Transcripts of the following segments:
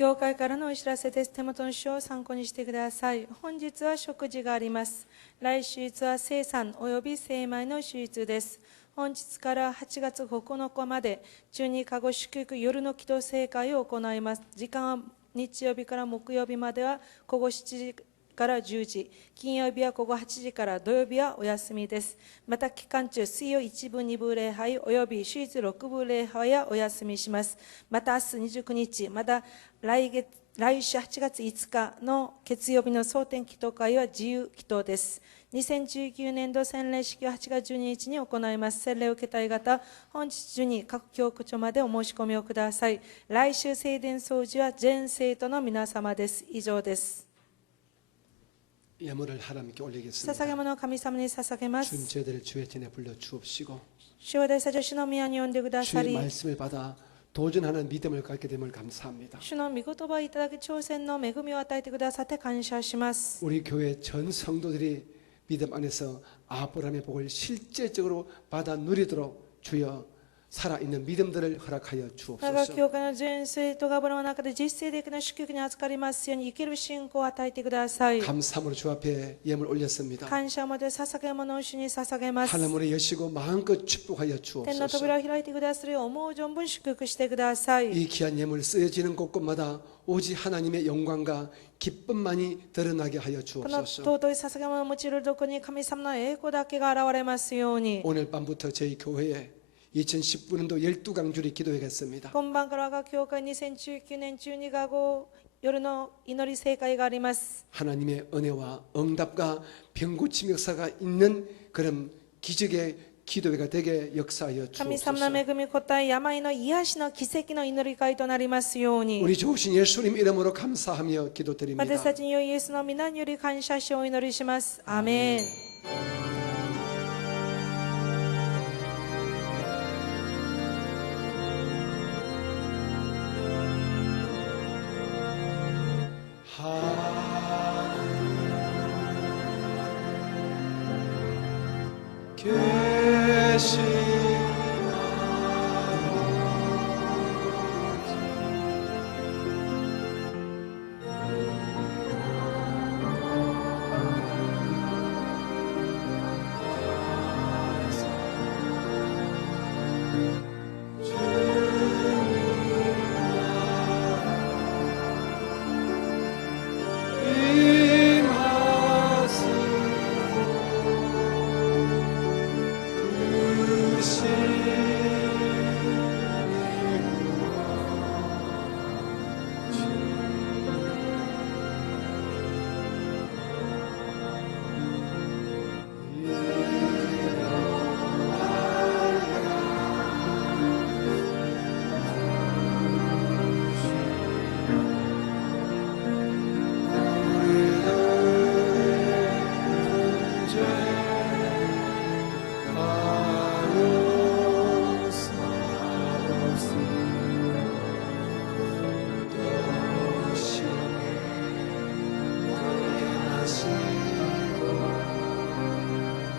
教会からのお知らせです。手元の書を参考にしてください。本日は食事があります。来週は生産及び精米の手術です。本日から8月9日まで12カゴ祝福夜の祈祷聖会を行います。時間は日曜日から木曜日までは午後7時から10時、金曜日は午後8時から土曜日はお休みです。また期間中、水曜1部2部礼拝および手術6部礼拝はお休みします。また明日29日、また来週8月5日の月曜日の蒼天祈祷会は自由祈祷です。2019年度洗礼式は8月12日に行います。洗礼を受けたい方、本日中に各教区長までお申し込みをください。来週聖殿掃除は全生徒の皆様です。以上です。 예물을 하나님께 올리겠습니다. 捧げ物を神様に捧げます。 주님 저희들을 주의 전에 불러 주옵시고 主を私たちを主の宮に呼んでくださ 주의 り、 말씀을 받아 도전하는 믿음을 갖게 됨을 감사합니다. 主の御言葉をいただき挑戦の恵みを与えてくださって感謝します。 우리 교회 전 성도들이 믿음 안에서 아브라함의 복을 실제적으로 받아 누리도록 주여 살아있는 믿음들을 허락하여 我が 주옵소서. 教会の全生徒が油の中で実践的な祝福に預かりますように生きる信仰を与えてください。 감사함으로 주 앞에 예물 올렸습니다. 感謝をもって捧げ物を主に捧げます。 하늘문을 여시고 마음껏 축복하여 天の 주옵소서. 扉を開いてくださるよう思う存分祝福してください。 이 귀한 예물 쓰여지는 곳곳마다 오직 하나님의 영광과 기쁨만이 드러나게 하여 この 주옵소서. 尊い捧げ物を用いるどこに神様の栄光だけが現れますように。 오늘 밤부터 저희 교회에 2019년도 12강주리 기도회겠습니다. 今晩から我が教会2019年12月号夜の祈り聖会があります。 하나님의 은혜와 응답과 병고침 역사가 있는 그런 기적의 기도회가 되게 역사하여 神様 주옵소서. の恵み答え病の癒しの奇跡の祈り会となりますように。 우리 좋으신 예수님 이름으로 감사하며 기도드립니다. 私たちに良いイエスの皆により感謝しお祈りします。アーメン。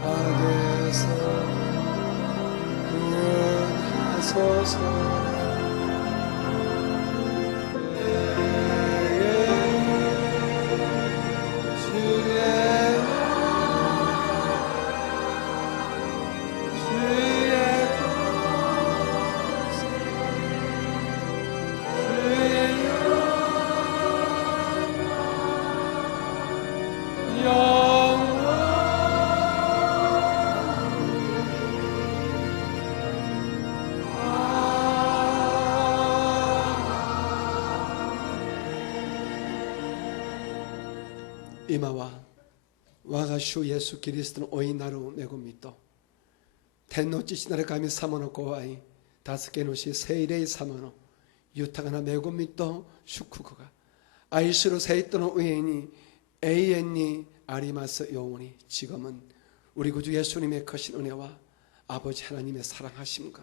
악에서 구원하소서. 이마와 와가 주 예수 그리스도는 오이나루 메고 믿도 텐노찌시 나를 감히 사모노 고아이 다스케 노시 세일의 사모노 유타가나 메고 믿도 슈쿠쿠가 아이스로 세이토노 우에니 에이엔니 아리마스 영원히 지금은 우리 구주 예수님의 크신 은혜와 아버지 하나님의 사랑하심과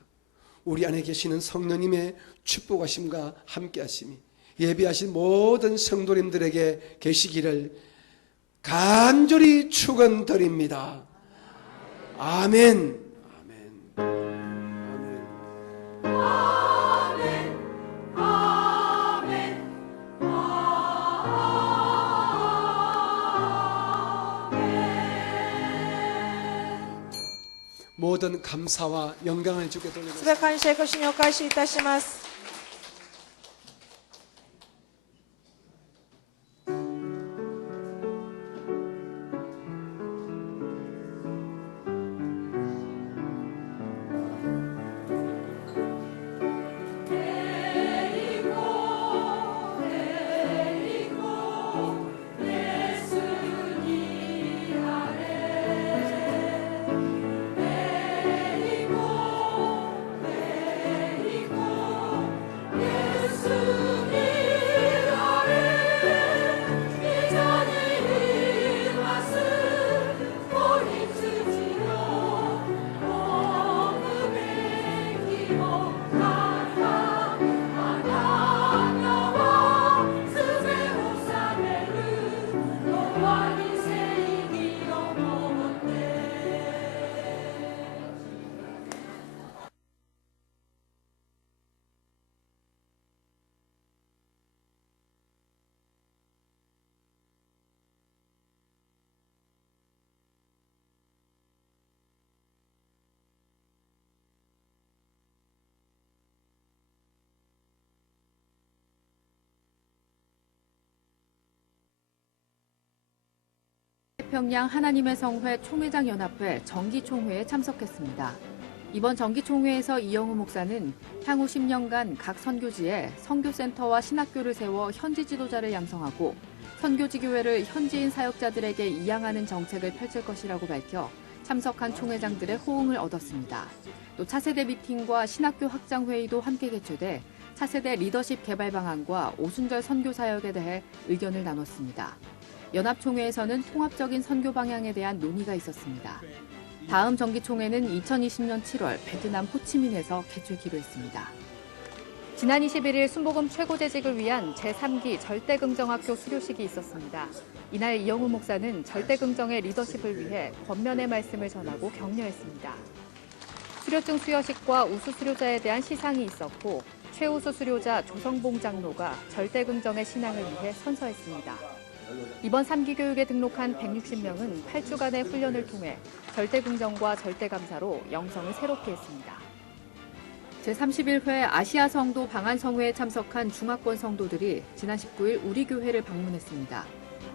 우리 안에 계시는 성령님의 축복하심과 함께하심이 예비하신 모든 성도님들에게 계시기를 간절히 축원드립니다. 아멘. 아멘. 아멘. 아멘. 아멘. 모든 감사와 영광을 주께 돌리고 すべて感謝ご主にお返しいたします。평양 하나님의 성회 총회장연합회 정기총회에 참석했습니다. 이번 정기총회에서 이영우 목사는 향후 10년간 각 선교지에 선교센터와 신학교를 세워 현지 지도자를 양성하고 선교지교회를 현지인 사역자들에게 이양하는 정책을 펼칠 것이라고 밝혀 참석한 총회장들의 호응을 얻었습니다. 또 차세대 미팅과 신학교 확장회의도 함께 개최돼 차세대 리더십 개발 방안과 오순절 선교 사역에 대해 의견을 나눴습니다. 연합총회에서는 통합적인 선교 방향에 대한 논의가 있었습니다. 다음 정기총회는 2020년 7월 베트남 호치민에서 개최기로 했습니다. 지난 21일 순복음 최고재직을 위한 제3기 절대긍정학교 수료식이 있었습니다. 이날 이영우 목사는 절대긍정의 리더십을 위해 권면의 말씀을 전하고 격려했습니다. 수료증 수여식과 우수 수료자에 대한 시상이 있었고 최우수 수료자 조성봉 장로가 절대긍정의 신앙을 위해 선서했습니다. 이번 3기 교육에 등록한 160명은 8주간의 훈련을 통해 절대긍정과 절대감사로 영성을 새롭게 했습니다. 제31회 아시아 성도 방한성회에 참석한 중화권 성도들이 지난 19일 우리 교회를 방문했습니다.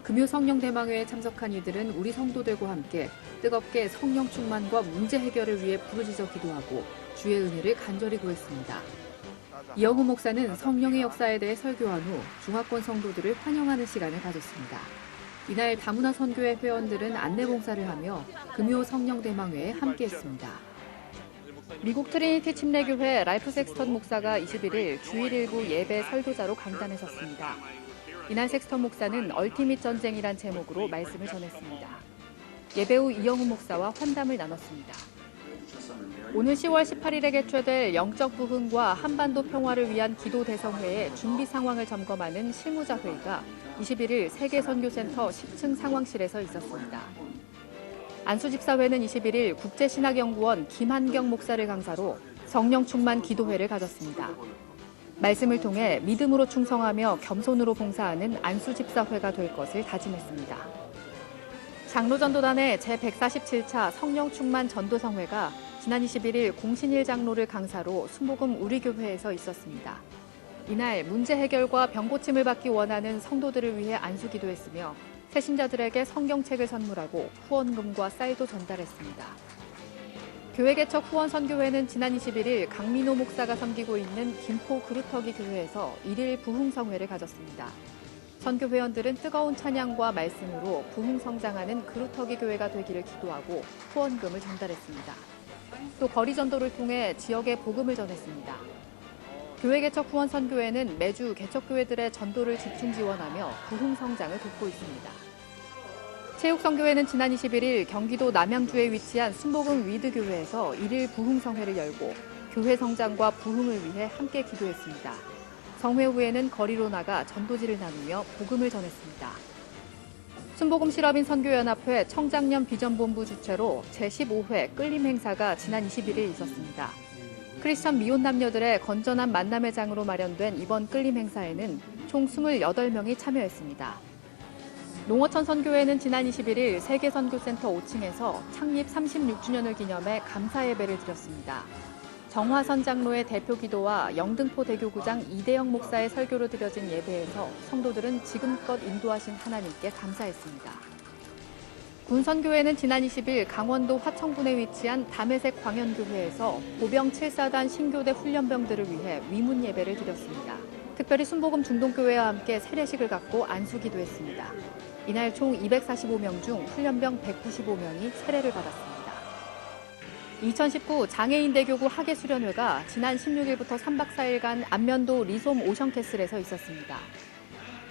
금요 성령 대망회에 참석한 이들은 우리 성도들과 함께 뜨겁게 성령 충만과 문제 해결을 위해 부르짖어 기도하고 주의 은혜를 간절히 구했습니다. 이영우 목사는 성령의 역사에 대해 설교한 후 중화권 성도들을 환영하는 시간을 가졌습니다. 이날 다문화 선교회 회원들은 안내 봉사를 하며 금요 성령 대망회에 함께했습니다. 미국 트리니티 침례교회 라이프 섹스턴 목사가 21일 주일 일부 예배 설교자로 강단에 섰습니다. 이날 섹스턴 목사는 얼티밋 전쟁이란 제목으로 말씀을 전했습니다. 예배 후 이영우 목사와 환담을 나눴습니다. 오늘 10월 18일에 개최될 영적 부흥과 한반도 평화를 위한 기도 대성회의 준비 상황을 점검하는 실무자 회의가 21일 세계선교센터 10층 상황실에서 있었습니다. 안수집사회는 21일 국제신학연구원 김한경 목사를 강사로 성령 충만 기도회를 가졌습니다. 말씀을 통해 믿음으로 충성하며 겸손으로 봉사하는 안수집사회가 될 것을 다짐했습니다. 장로전도단의 제147차 성령 충만 전도성회가 지난 21일 공신일 장로를 강사로 순복음 우리교회에서 있었습니다. 이날 문제 해결과 병고침을 받기 원하는 성도들을 위해 안수기도했으며 새신자들에게 성경책을 선물하고 후원금과 쌀도 전달했습니다. 교회 개척 후원 선교회는 지난 21일 강민호 목사가 섬기고 있는 김포 그루터기 교회에서 1일 부흥성회를 가졌습니다. 선교 회원들은 뜨거운 찬양과 말씀으로 부흥 성장하는 그루터기 교회가 되기를 기도하고 후원금을 전달했습니다. 또 거리 전도를 통해 지역에 복음을 전했습니다. 교회 개척 후원 선교회는 매주 개척교회들의 전도를 집중 지원하며 부흥 성장을 돕고 있습니다. 체육선교회는 지난 21일 경기도 남양주에 위치한 순복음 위드교회에서 1일 부흥성회를 열고 교회 성장과 부흥을 위해 함께 기도했습니다. 성회 후에는 거리로 나가 전도지를 나누며 복음을 전했습니다. 순복음 실업인 선교연합회 청장년 비전본부 주최로 제15회 끌림 행사가 지난 21일 있었습니다. 크리스천 미혼 남녀들의 건전한 만남의 장으로 마련된 이번 끌림 행사에는 총 28명이 참여했습니다. 농어촌 선교회는 지난 21일 세계선교센터 5층에서 창립 36주년을 기념해 감사 예배를 드렸습니다. 정화선 장로의 대표 기도와 영등포 대교구장 이대영 목사의 설교로 드려진 예배에서 성도들은 지금껏 인도하신 하나님께 감사했습니다. 군선교회는 지난 20일 강원도 화천군에 위치한 담에색 광연교회에서 보병 7사단 신교대 훈련병들을 위해 위문 예배를 드렸습니다. 특별히 순복음 중동교회와 함께 세례식을 갖고 안수기도했습니다. 이날 총 245명 중 훈련병 195명이 세례를 받았습니다. 2019 장애인대교구 학예수련회가 지난 16일부터 3박 4일간 안면도 리솜 오션캐슬에서 있었습니다.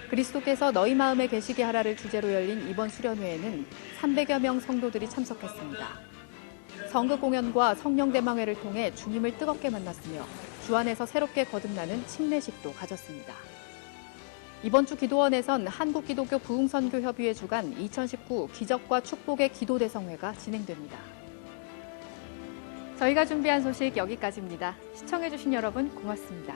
그리스도께서 너희 마음에 계시게 하라를 주제로 열린 이번 수련회에는 300여 명 성도들이 참석했습니다. 성극 공연과 성령대망회를 통해 주님을 뜨겁게 만났으며 주 안에서 새롭게 거듭나는 침례식도 가졌습니다. 이번 주 기도원에선 한국기독교 부흥선교협의회 주관 2019 기적과 축복의 기도대성회가 진행됩니다. 저희가 준비한 소식 여기까지입니다. 시청해주신 여러분 고맙습니다.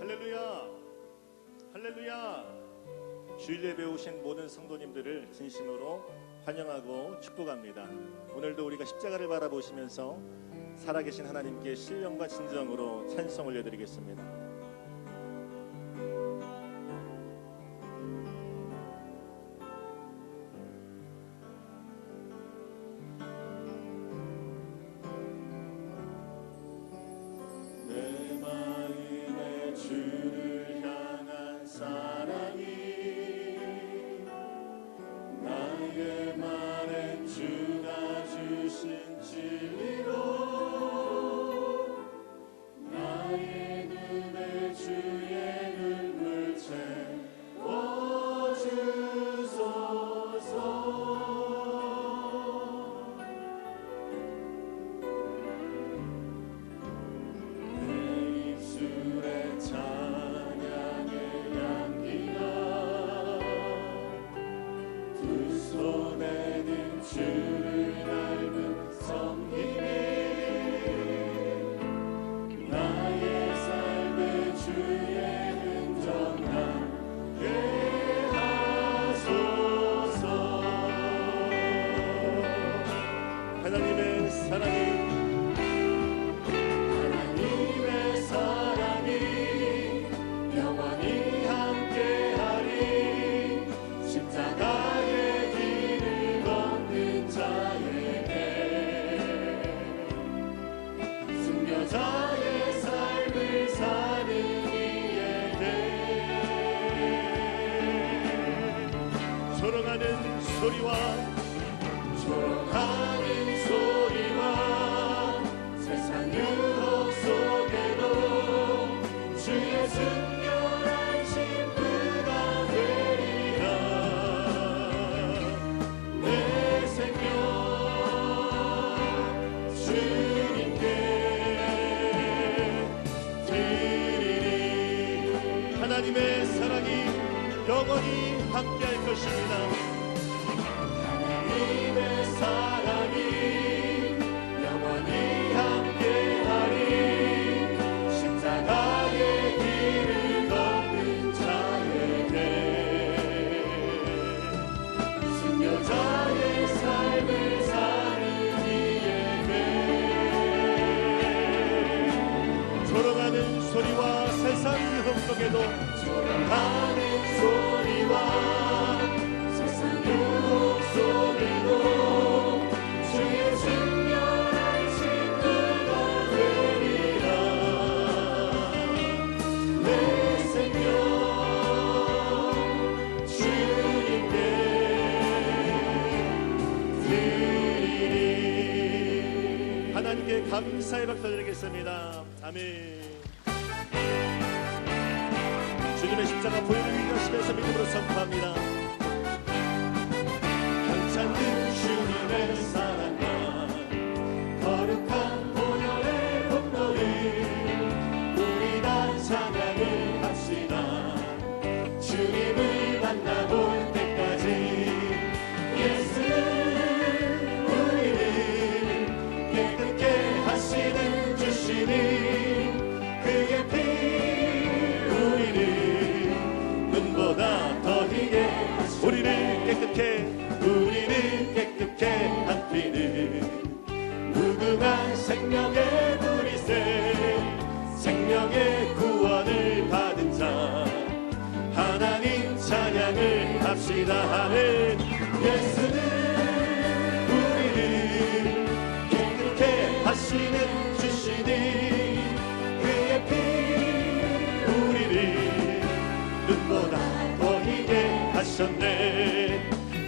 할렐루야! 할렐루야! 주일 예배에 오신 모든 성도님들을 진심으로 환영하고 축복합니다. 오늘도 우리가 십자가를 바라보시면서 살아계신 하나님께 신령과 진정으로 찬송 올려드리겠습니다. 하나님의 사랑이 영원히 함께하리. 십자가의 길을 걷는 자에게 순교자의 삶을 사는 이에게 조롱하는 소리와 세상 유혹 속에도 주의 순결한 신부가 되리라. 내 생명 주님께 드리리. 하나님의 사랑이 영원히 함께할 것입니다. 하나님의 사랑이 감사의 박수 드리겠습니다. 아멘. 주님의 십자가 보혈을 위하시면서 믿음으로 선포합니다. 괜찮은 주님의 사랑과 거룩한 보혈의 공로를 우리 다 찬양을 합시다. 주님을 만나볼 때까지 예수는 우리를 깨끗게 하시는 주시니 그의 피 우리를 눈보다 더히게 우리를 깨끗게 한 피는 무궁한 생명의 뿌리새 생명의 구원을 받은 자 하나님 찬양을 합시다. 아멘. 예수는 우리를 깨끗게 하시는 주시니 그의 피 우리를 눈보다 더히게 하셨네.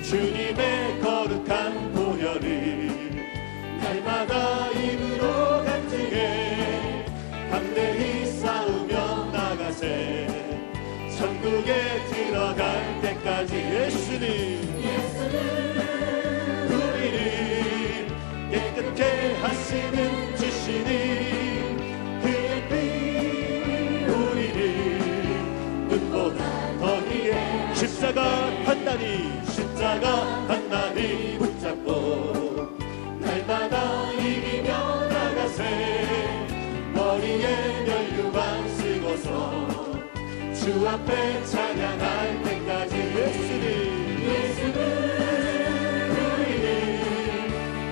주님의 거룩한 보혈을 날마다 입으로 간증해 담대히 싸우며 나가세. 천국에 들어갈 때까지 예수는 우리를 깨끗게 하시는 주시니 그의 피 우리를 눈보다 더히게 십자가 단단히 붙잡고 날마다 이기며 나가세. 머리에 면류관 쓰고서 주 앞에 찬양할 때까지 예수는 우리를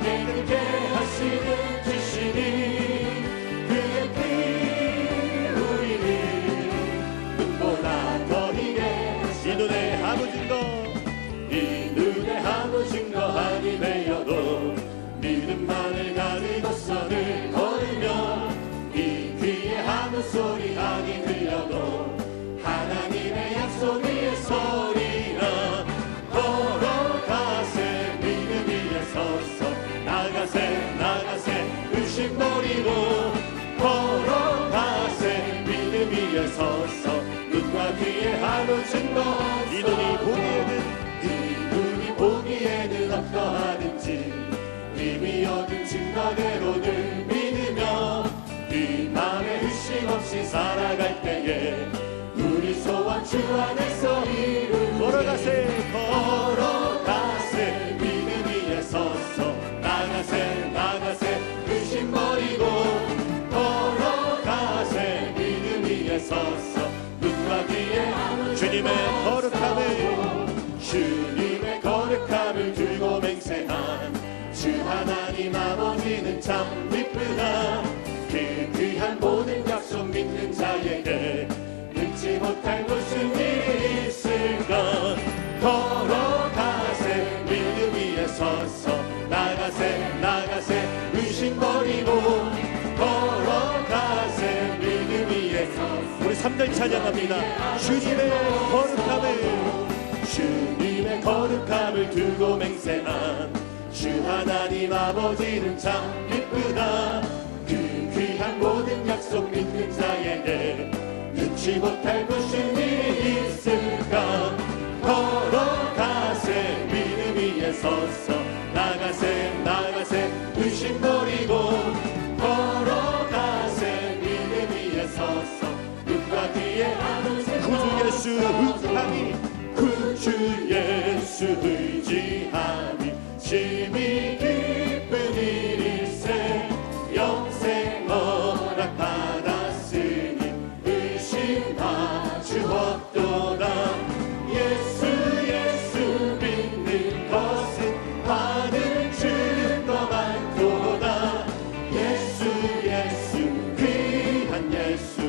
깨끗게 하시는 주시니 그의 피 우리를 눈보다 더히게 이 눈에 아무 증거 아니 되어도 믿음만을 가지고서 늘 걸으며 이 귀에 아무 소리 아니 들려도 하나님의 약속 위에 서리라. 걸어가세 믿음 위에 서서 나가세 의심 버리고 걸어가세 믿음 위에 서서 눈과 귀에 아무 증거 이 눈이 보기에는 어떠하든지 이미 얻은 증거대로 늘 믿으며 이 맘에 의심 없이 살아갈 때에 우리 소원 주 안에서 이루리. 걸어가세 믿음 위에 서서 나가세 의심 버리고 걸어가세 믿음 위에 서서 눈과 귀에 주님의 거룩함을 들고 맹세한 주 하나님 아버지는 참 기쁘다. 그 귀한 모든 약속 믿는 자에게 잊지 못할 무슨 일이 있을까. 걸어가세 믿음 위에 서서 나가세 의심 버리고 걸어가세 믿음 위에 서서 우리 3절 찬양합니다. 주님의 거룩함을 두고 맹세한 주 하나님 아버지는 참 기쁘다. 그 귀한 모든 약속 믿는 자에게 잊지 못할 무슨 일이 있을까. 걸어가세 믿음 위에 서서 나가세 의심 버리고 걸어가세 믿음 위에 서서 눈과 귀에 아무 구주 예수 의지함이 심히 기쁜 일일세. 영생 허락 받았으니 의심하 주었도다. 예수 믿는 것은 받은 증거 많도다. 예수 귀한 예수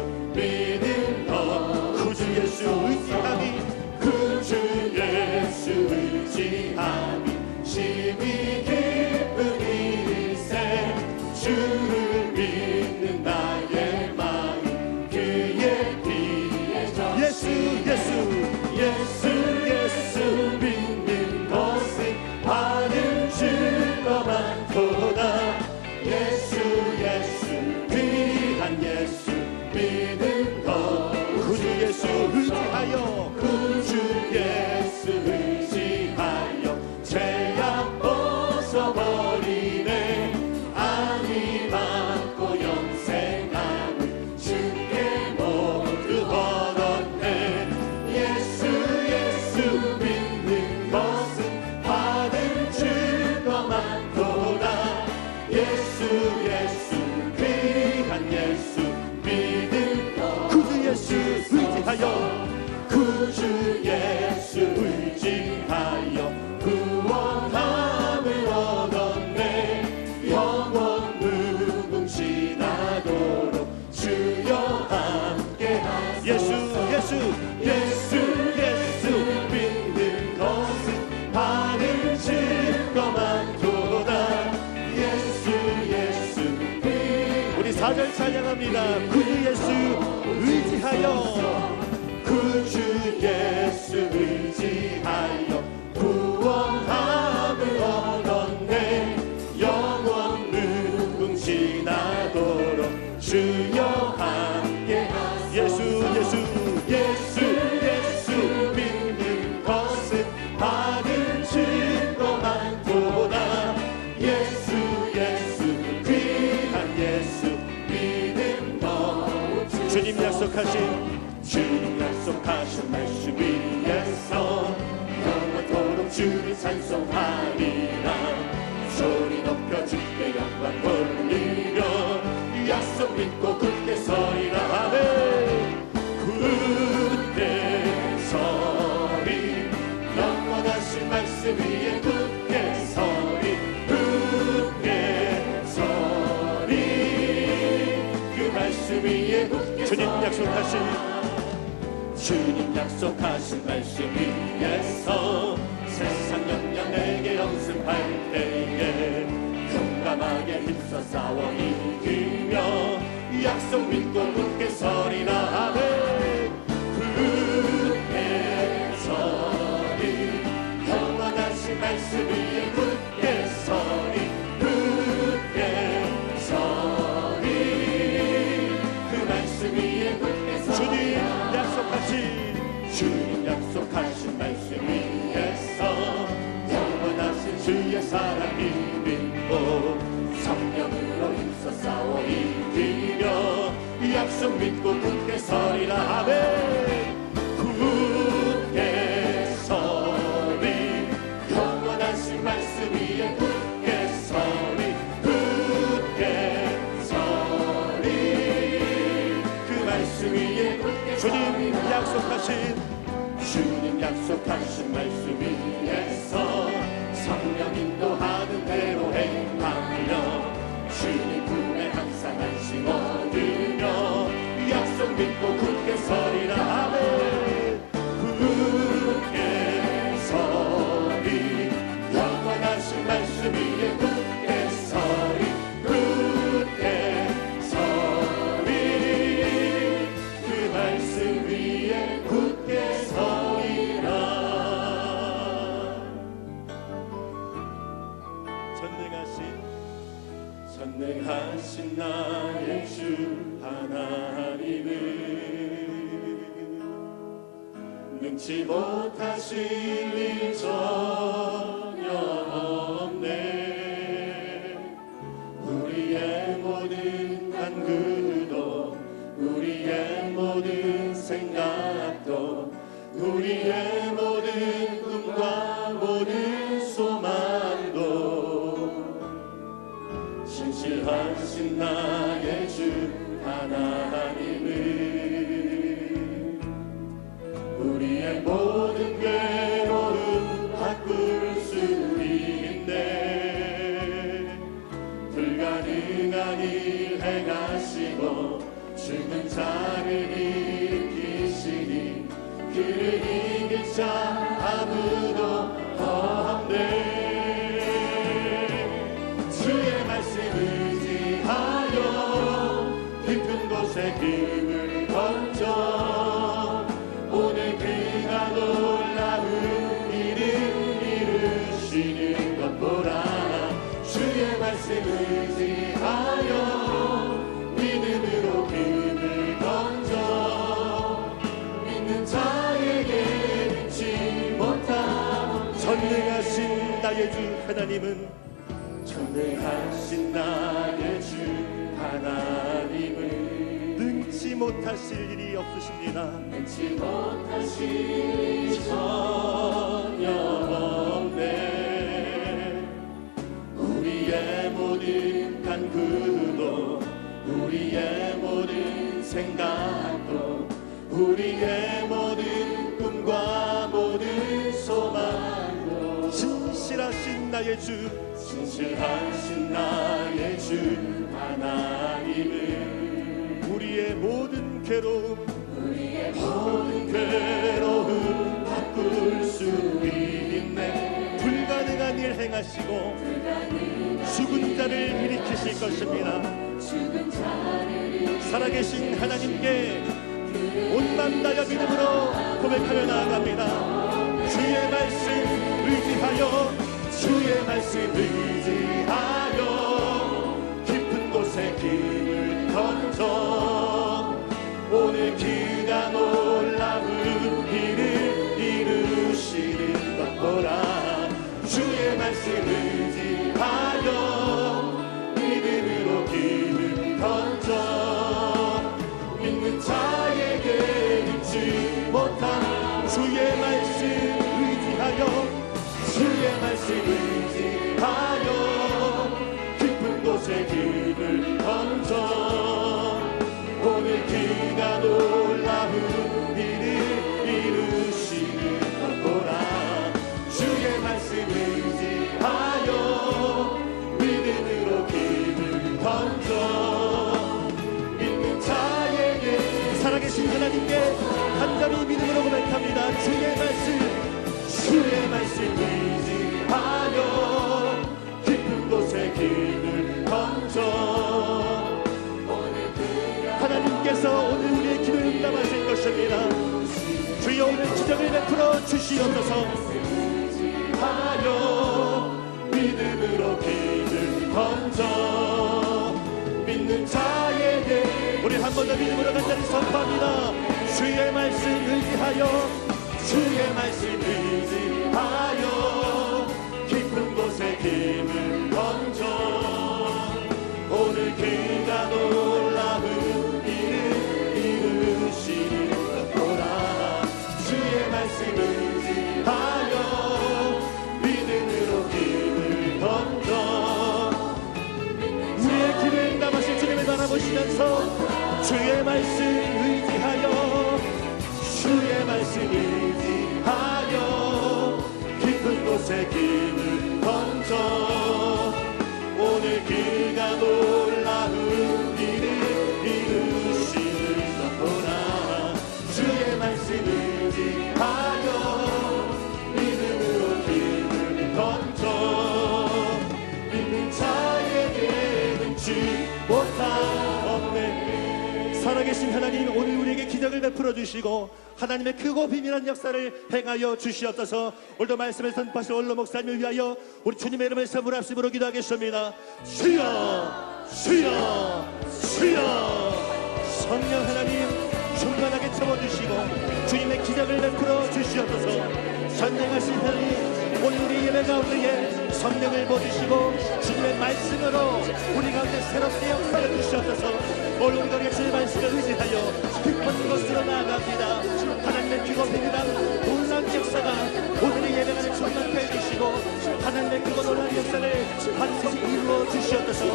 주님 약속하신 말씀 위에서 영원토록 주를 찬송하리라. 소리 높여 주께 영광 돌리며 약속 믿고 굳게 서리라. 아멘. 굳게 서리 영원하신 말씀 위에 굳게 서리. 굳게 서리 그 말씀 위에 굳게 주님 약속하신 말씀 위에서 세상 영영 내게 연습할 때에 용감하게 힘써 싸워 이기며 약속 믿고 굳게 서리라. 아멘. 굳게 서리 영원하신 말씀 위에 굳게 서리. 굳게 서리 그 말씀 위에 굳게 서리. 주님 약속하신 말씀 위에서 영원하신 주의 사랑이 믿고 성령으로 힘써 싸워 이기며 약속 믿고 굳게 서리라. 아멘. 굳게 서리 영원하신 말씀 위에 굳게 서리. 굳게 서리 그 말씀 위에 굳게 서리. 주님 약속하신 말씀 위에서 성령 인도하는 대로 행하며 주님 품에 항상 안심 얻으며 약속 믿고 굳게 서리라. 아멘. 굳게 서리 영원하신 말씀 위에 굳게 서리. 굳게 서리 그 말씀 위에 굳게 서리라. 전능하신 나의 주 하나님은 능치 못하실 일 전혀 없네. 우리의 모든 간구도 우리의 모든 생각도 우리의 모든 꿈과 모든 소망도 신실하신 나의 주 하나님은 우리의 모든 괴로움 바꿀 수 있네. 불가능한 일 행하시고 죽은 자를 일으키시니 그를 이길 자 아무도 없네. 주의 말씀 의지하여 깊은 곳에 힘을 던져 오늘 그가 놀라운 일을 이루시는 것 보라. 주의 말씀 의지하여 믿음으로 힘을 던져 믿는 자에게 능치 못함. 전능하신 나의 주 하나님은 전능하신 나의 주 하나님은 능치 못하실 일이 없으십니다. 능치 못하실 일이 전혀 없네. 우리의 모든 간구도 우리의 모든 생각도 우리의 모든 꿈과 모든 소망도 신실하신 나의 주 신실하신 나의 주 하나님은 우리의 모든 괴로움 바꿀 수 있네. 불가능한 일 행하시고 죽은 자를 일으키실 것입니다. 살아계신 하나님께 온맘 다여 믿음으로 고백하며 나아갑니다. 주의 말씀 의지하여 주의 말씀 의지하여 깊은 곳에 힘을 던져 오늘 그가 놀라운 일을 이루시는 것 보라. 주의 말씀 의지하여 믿음으로 힘을 던져 믿는 못한 주의 말씀 의지하여 주의 말씀 의지하여 깊은 곳에 길을 던져 오늘 그가 놀라운 일을 이루시는 거라 주의 말씀 의지하여 믿음으로 길을 던져 믿는 자에게 살아계신 하나님께 간절히 믿음으로 고백합니다. 주의 말씀 의지하여 깊은 곳에 길을 던져 하나님께서 오늘 우리의 기도를 응답하실 것입니다. 주여 오늘 기적을 베풀어 주시옵소서. 하여 믿음으로 길을 던져 믿는 자에게 우리 한 번 더 믿음으로 간절히 선포합니다. 주의 말씀 의지하여 주의 말씀 의지하여 깊은 곳에 길을 던져 오늘 그가 놀라운 일을 이루시는 거라 주의 말씀 의지하여 믿음으로 길을 던져 우리의 길을 응답하실 주님을 바라보시면서 주의 말씀 의지하여 주의 말씀 의지하여 깊은 곳에 길을 던져 오늘 그가 놀라운 일을 이루시는 거라 주의 말씀 의지하여 믿음으로 길을 던져 믿는 자에게 능치 못한 없네. 살아계신 하나님 오늘 우리에게 기적을 베풀어 주시고 하나님의 크고 비밀한 역사를 행하여 주시옵소서. 오늘도 말씀을 선포하신 원로 목사님을 위하여 우리 주님의 이름을 선물 합심으로 기도하겠습니다. 주여 주여 주여 성령 하나님 충만하게 채워주시고 주님의 기적을 베풀어 주시옵소서. 전능하신 하나님 오늘 우리 예배 가운데에 성령을 부어주시고 주님의 말씀으로 우리 가운데 새롭게 역사해 주시옵소서. 오늘 우리 가운데 주의 말씀을 의지하여 깊은 곳으로 나아갑니다. 하나님의 크고 비밀한 놀라운 역사가 오늘의 예배관을 충만케 해주시고 하나님의 크고 놀라운 역사를 반드시 이루어 주시옵소서.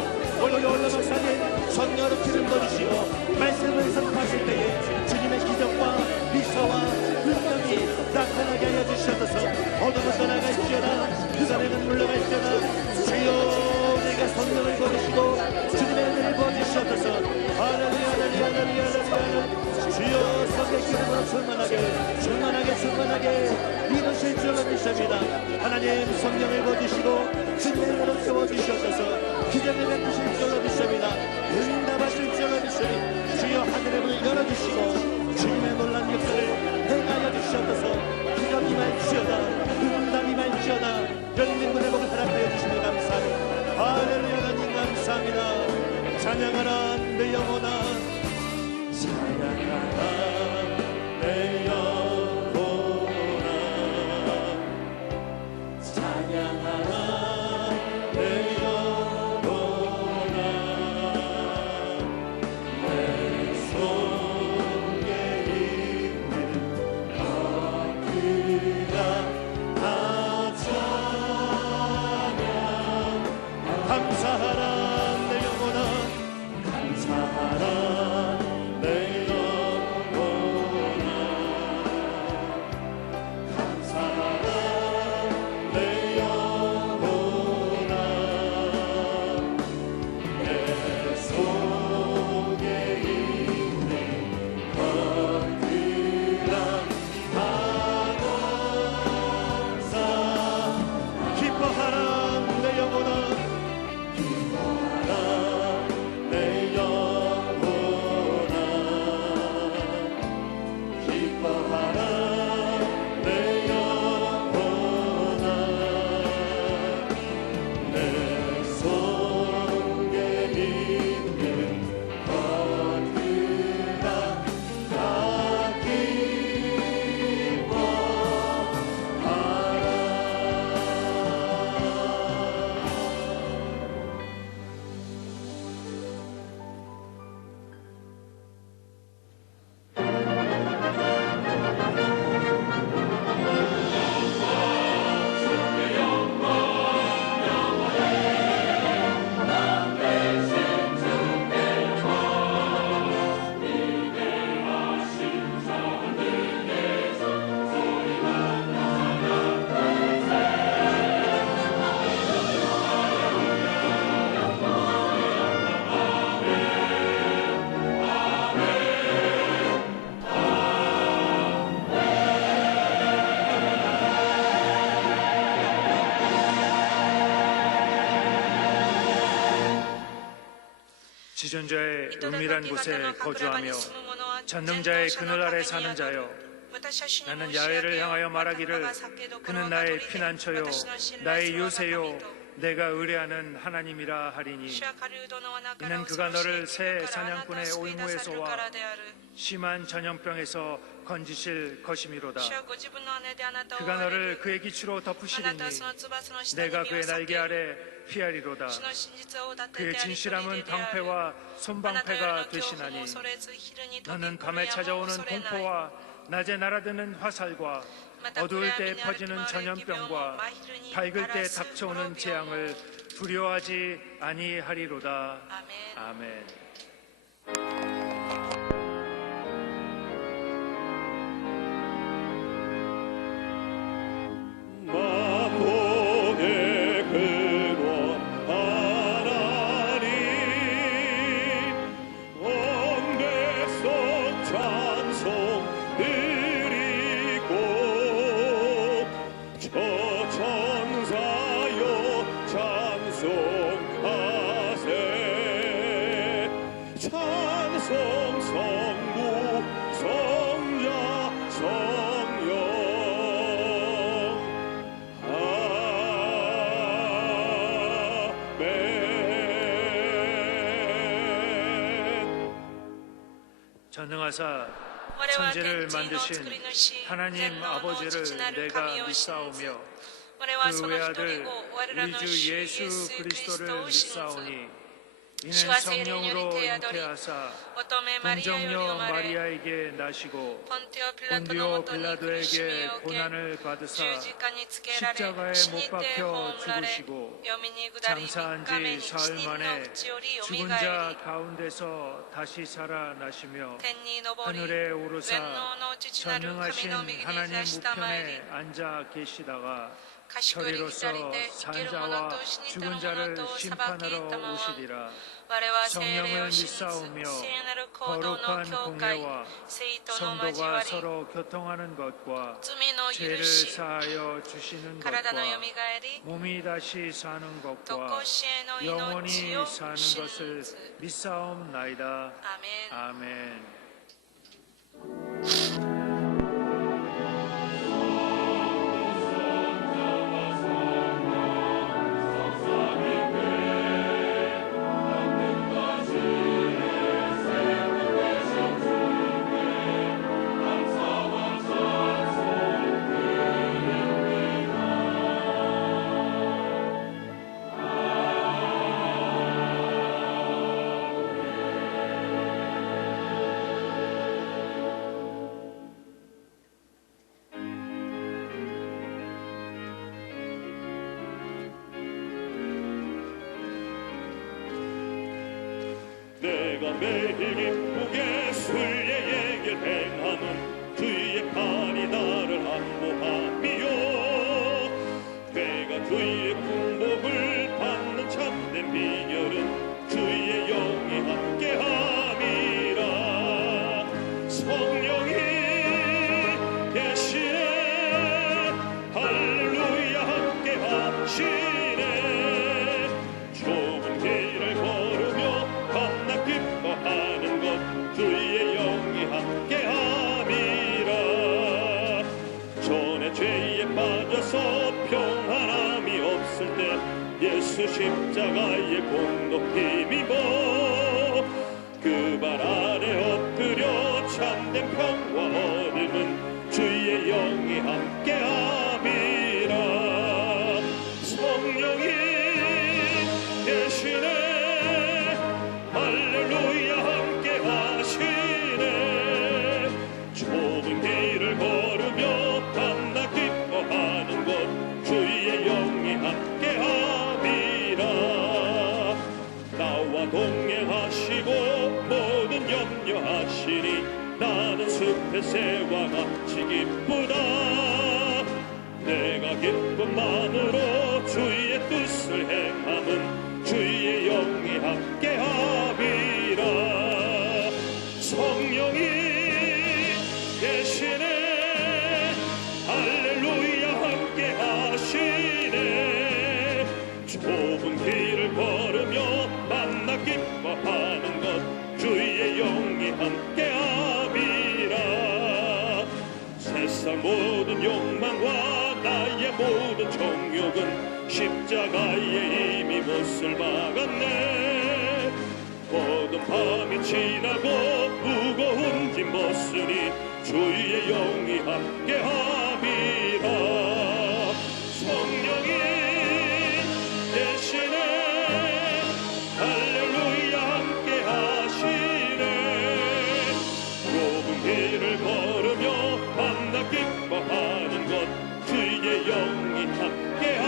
오늘 올라 박사님 성령으로 기름 부어주시고 말씀을 선포하실 때에 주님의 기적과 미소와 능력이 나타나게 하여 주시옵소서. 어둠은 떠나갈지어다 그 사람은 물러갈지어다 주여 내가 성령을 부어주시고 주님의 은혜를 부어주시옵소서. 할렐루야 할렐루야 할렐루야 할렐루야 주여 성령 기름으로 충만하게 이루실 줄로 믿습니다. 하나님 성령을 부어주시고 주님의 은혜로 채워주시옵소서. 기적을 베푸실 줄로 믿습니다. 응답하실 줄로 믿습니다. 주여 하늘의 문을 열어주시고 주님의 놀라운 역사를 행하여 주시옵소서. 기적이 말지어다 응답이 말지어다 열린 문의 복을 허락하여 주시며 감사합니다. 할렐루야 하나님 감사합니다. 찬양하라 내 영혼아 찬양하라 내 영혼아 찬양하라 내 영혼아 내 소망 지존자의 은밀한 곳에 거주하며 전능자의 그늘 아래 사는 자여, 나는 야훼를 향하여 말하기를 그는 나의 피난처요 나의 요새요 내가 의뢰하는 하나님이라 하리니, 이는 그가 너를 새 사냥꾼의 올무에서와 심한 전염병에서 건지실 것이미로다. 그가 너를 그의 기초로 덮으시리니 내가 그의 날개 아래 피하리로다. 그의 진실함은 방패와 손방패가 되시나니, 너는 밤에 찾아오는 공포와 낮에 날아드는 화살과 어두울 때 퍼지는 전염병과 밝을 때 닥쳐오는 재앙을 두려워하지 아니하리로다. 아멘. 만복의 근원 하나님, 온 백성 찬송 드리고 저 천사여 찬송하세. 찬송 성부 성자 성령 전능하사 천지를 만드신 하나님 아버지를 내가 믿사오며 그 외아들 우리 주 예수 그리스도를 믿사오니, 이는 성령으로 잉태하사 동정녀 마리아에게 나시고 본디오 빌라도에게 고난을 받으사 십자가에 못 박혀 죽으시고 장사한 지 사흘 만에 죽은 자 가운데서 다시 살아나시며 하늘에 오르사 전능하신 하나님 우편에 앉아 계시다가 저리로서 산자와 죽은 자를 심판하러 오시리라. 성령을 믿사오며 거룩한 공회와 성도가 서로 교통하는 것과 죄를 사하여 주시는 것과 몸이 다시 사는 것과 영원히 사는 것을 믿사옵나이다. 아멘. 내가 매일 기쁘게 순례의 길 행하는 주의 팔이 나를 안보함이요, 내가 주의 군복을 받는 참된 비결은 주의 영이 함께함이라. 성령이 계시네, 할렐루야 함께하시네. 좁은 길을 걸으며 밤낮 기뻐하는 것 주의 영이 함께함이라. 전에 죄에 빠져서 평안함이 없을 때 예수 십자가의 공로 힘입어 그 발 아래 엎드려 참된 평화 얻음은 주의 영이 함께함이라. 성령이 계시네, 할렐루야 함께하시네. 좁은 길을 걸으며 밤낮 기뻐하는 것 주의 영이 함께함이라. 나와 동행하시고 모든 염려하시니 나는 숲의 새와 같이 기쁘다. 내가 기쁨만으로 주의 뜻을 행함은 주의 영이 함께함이라. 성령이 계시네, 할렐루야 함께하시네. 좁은 길을 걸으며 만나 기뻐하는 것 세상 모든 욕망과 나의 모든 정욕은 십자가에 이미 못을 박았네. 모든 밤이 지나고 무거운 짐 벗으니 주의 영이 함께함이라. 성령이 대신에 할렐루야 함께하시네. 좁은 길을 걸으며 만나 기뻐하는 것 주의 영이 함께함이라.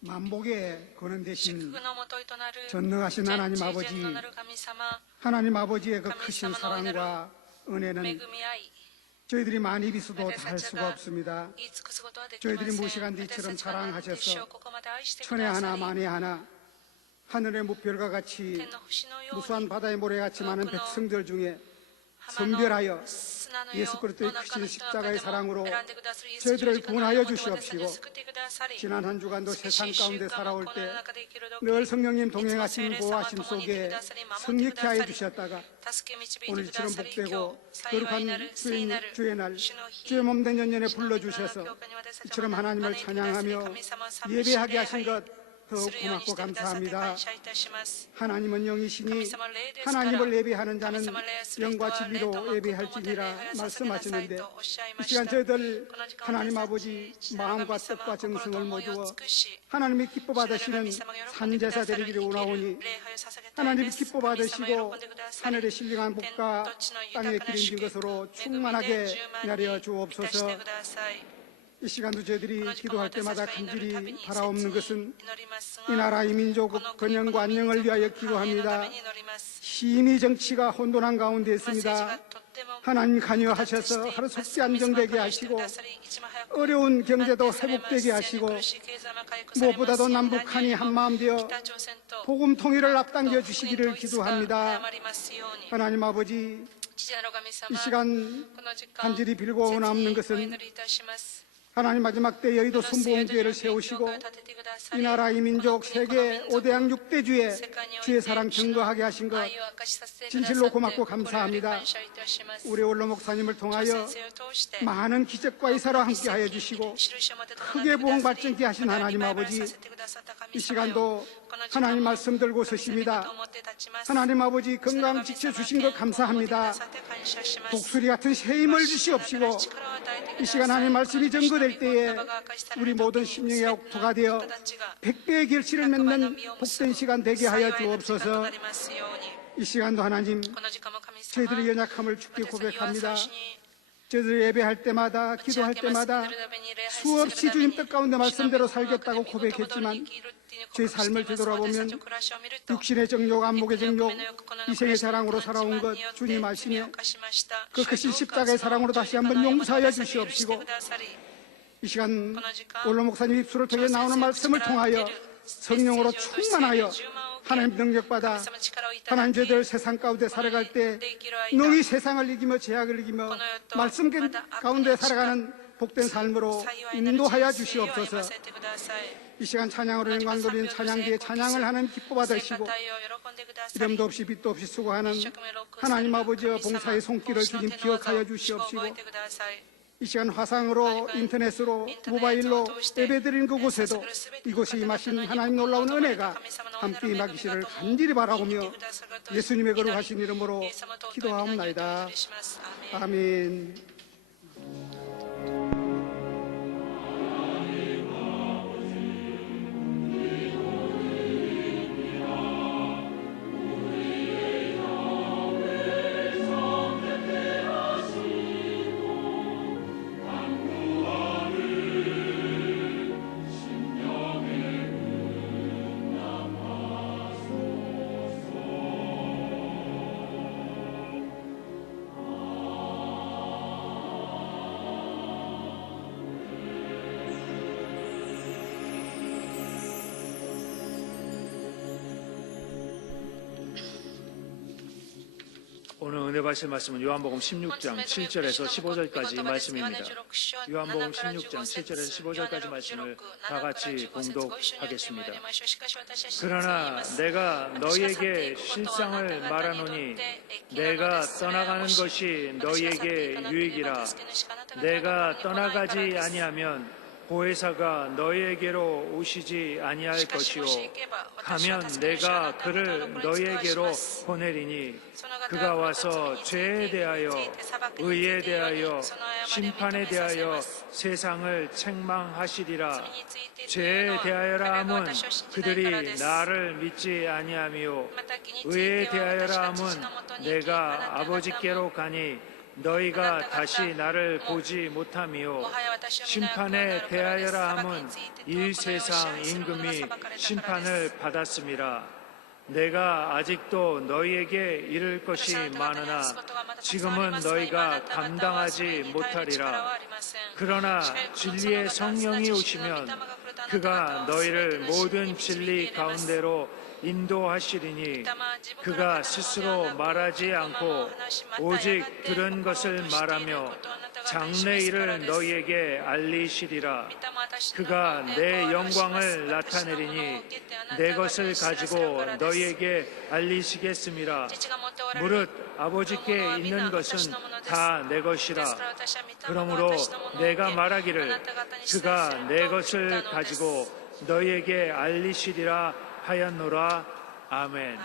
만복의 근원 대신 祝福のもといとなる 전능하신 하나님 아버지, 全知全能なる神様 하나님 아버지의 그 크신 사랑과 恵 은혜는 み愛 저희들이 많이 비수도 다 할 수가 없습니다. 言い尽くすことはできません 저희들이 무시간 뒤처럼 私たちはなんでしょ 사랑하셔서 うここまで愛してく 천해 ださ 하나 り 만해 하나 하늘의 무별과 같이 天の星のように 무수한 바다의 모래같이 많은 그노 백성들 중에 浜の 선별하여 砂のよ 예수 그리스도의 うの中の 크신 人の中で 십자가의 사랑으로 も選んでくださりイエス 저희들을 十字架の 구원하여 ことを私たちを 주시옵시고 救ってくださり 지난 한 주간도 美しい 세상 週 가운데 間 살아올 もこ 때 の中で生きる時 늘 성령님 いつも 동행하심 聖霊様 보호하심 と共にいて 속에 くださり守ってく 승리케 だ 하여 さり 주셨다가 助け導いてく 오늘처럼 ださり 복되고 今日幸いな 거룩한 る聖なる 주의 날 主の日 주의 몸된 연년에 主の御霊が 불러주셔서 教会に私たちを 이처럼 하나님을 招いてくださり 찬양하며 神様を賛美し 예배하게 礼 하신 拝 것 더욱 するように 고맙고 してくださって 감사합니다. 感謝いたします 하나님은 영이시니 神様は霊ですから 하나님을 예배하는 자는 神様を礼する人 영과 は霊と 진리로 誠ともで礼 예배할지니라 拝を捧げなさい 말씀하시는데 とおっしゃい 이 まし 시간 た 저희들 この時間 하나님 私た 아버지 ち父なる 마음과 神様 뜻과 心と 정성을 思いを 모두어 尽くし 하나님이 기뻐 主なる 받으시는 神様が喜んでくだ 산제사 さる 되기를 生きる 원하오니 礼拝を捧げたい 하나님 です 기뻐 神様 받으시고 喜んでくださり 하늘의 신령한 복과 天と地の 땅의 豊かな 기름진 祝 것으로 福恵みで 충만하게 充満に 내려 満たして 주옵소서. ください 이 시간도 저희들이 この時間 기도할 私た 때마다 ちが祈るたび 간절히 に切に 바라옵는 祈 것은 ります 이 が 나라 이 민족 この国こ 번영과 の民 안녕을 族 위하여 繁栄のた 기도합니다. めに祈ります 심히 정치가 혼돈한 가운데 政治 있습니다. がとっても 하나님 発達 관여하셔서 してい 하루 ます 속지 안정되게 하시고 어려운 경제도 회복되게 하시고 무엇보다도 남북한이 한마음 되어 복음 통일을 앞당겨 주시기를 기도합니다. 하나님 아버지, 이 시간 간절히 빌고 원하옵는 것은 하나님 마지막 때 여의도 순복음교회를 세우시고 이 나라 이 민족 세계 5대양 6대주에 주의 사랑 증거하게 하신 것 진실로 고맙고 감사합니다. 우리 원로 목사님을 통하여 많은 기적과 이사로 함께하여 주시고 크게 부흥 발전케 하신 하나님 아버지, 이 시간도 하나님 말씀 들고 서십니다. 하나님 아버지 건강 지켜주신 것 감사합니다. 독수리 같은 새 힘을 주시옵시고 이 시간 하나님 말씀이 전거될 때에 우리 모든 심령의 옥토가 되어 100배의 결실을 맺는 복된 시간 되게 하여 주옵소서. 이 시간도 하나님 저희들의 연약함을 주께 고백합니다. 저희들 예배할 때마다 기도할 때마다 수없이 주님 뜻 가운데 말씀대로 살겠다고 고백했지만 저희 삶을 되돌아보면 육신의 정욕, 안목의 정욕, 이생의 사랑으로 살아온 것 주님 아시며 그 크신 십자가의 사랑으로 다시 한번 용서하여 주시옵시고 이 시간 원로 목사님 입술을 통해 나오는 말씀을 통하여 성령으로 충만하여 하나님 능력받아 하나님 저희들 세상 가운데 살아갈 때 능히 세상을 이기며 죄악을 이기며 말씀 가운데 살아가는 복된 삶으로 인도하여 주시옵소서. 이 시간 찬양으로 영광 돌리는 찬양대에 찬양을 하나님 기뻐 받으시고 이름도 없이 빛도 없이 수고하는 하나님 아버지와 봉사의 손길을 주님 기억하여 주시옵시고 이 시간 화상으로 인터넷으로 모바일로 예배드리는 그곳에도 이곳에 임하신 하나님 놀라운 은혜가 함께 임하기를 간절히 바라오며 예수님의 거룩하신 이름으로 기도하옵나이다. 아멘. 은혜 받으실 말씀은 요한복음 16장 7절에서 15절까지 말씀입니다. 요한복음 16장 7절에서 15절까지 말씀을 다 같이 봉독하겠습니다. 그러나 내가 너희에게 실상을 말하노니 내가 떠나가는 것이 너희에게 유익이라. 내가 떠나가지 아니하면 보혜사가 너희에게로 오시지 아니할 것이요 가면 내가 그를 너희에게로 보내리니 그가 와서 죄에 대하여 의에 대하여 심판에 대하여 세상을 책망하시리라. 죄에 대하여라 함은 그들이 나를 믿지 아니하며 의에 대하여라 함은 내가 아버지께로 가니 너희가 다시 나를 보지 못하며 심판에 대하여라 함은 이 세상 임금이 심판을 받았음이라. 내가 아직도 너희에게 이를 것이 많으나 지금은 너희가 감당하지 못하리라. 그러나 진리의 성령이 오시면 그가 너희를 모든 진리 가운데로 인도하시리니 그가 스스로 말하지 않고 오직 들은 것을 말하며 장래 일을 너희에게 알리시리라. 그가 내 영광을 나타내리니 내 것을 가지고 너희에게 알리시겠음이라. 무릇 아버지께 있는 것은 다 내 것이라. 그러므로 내가 말하기를 그가 내 것을 가지고 너희에게 알리시리라 하였노라. 아멘.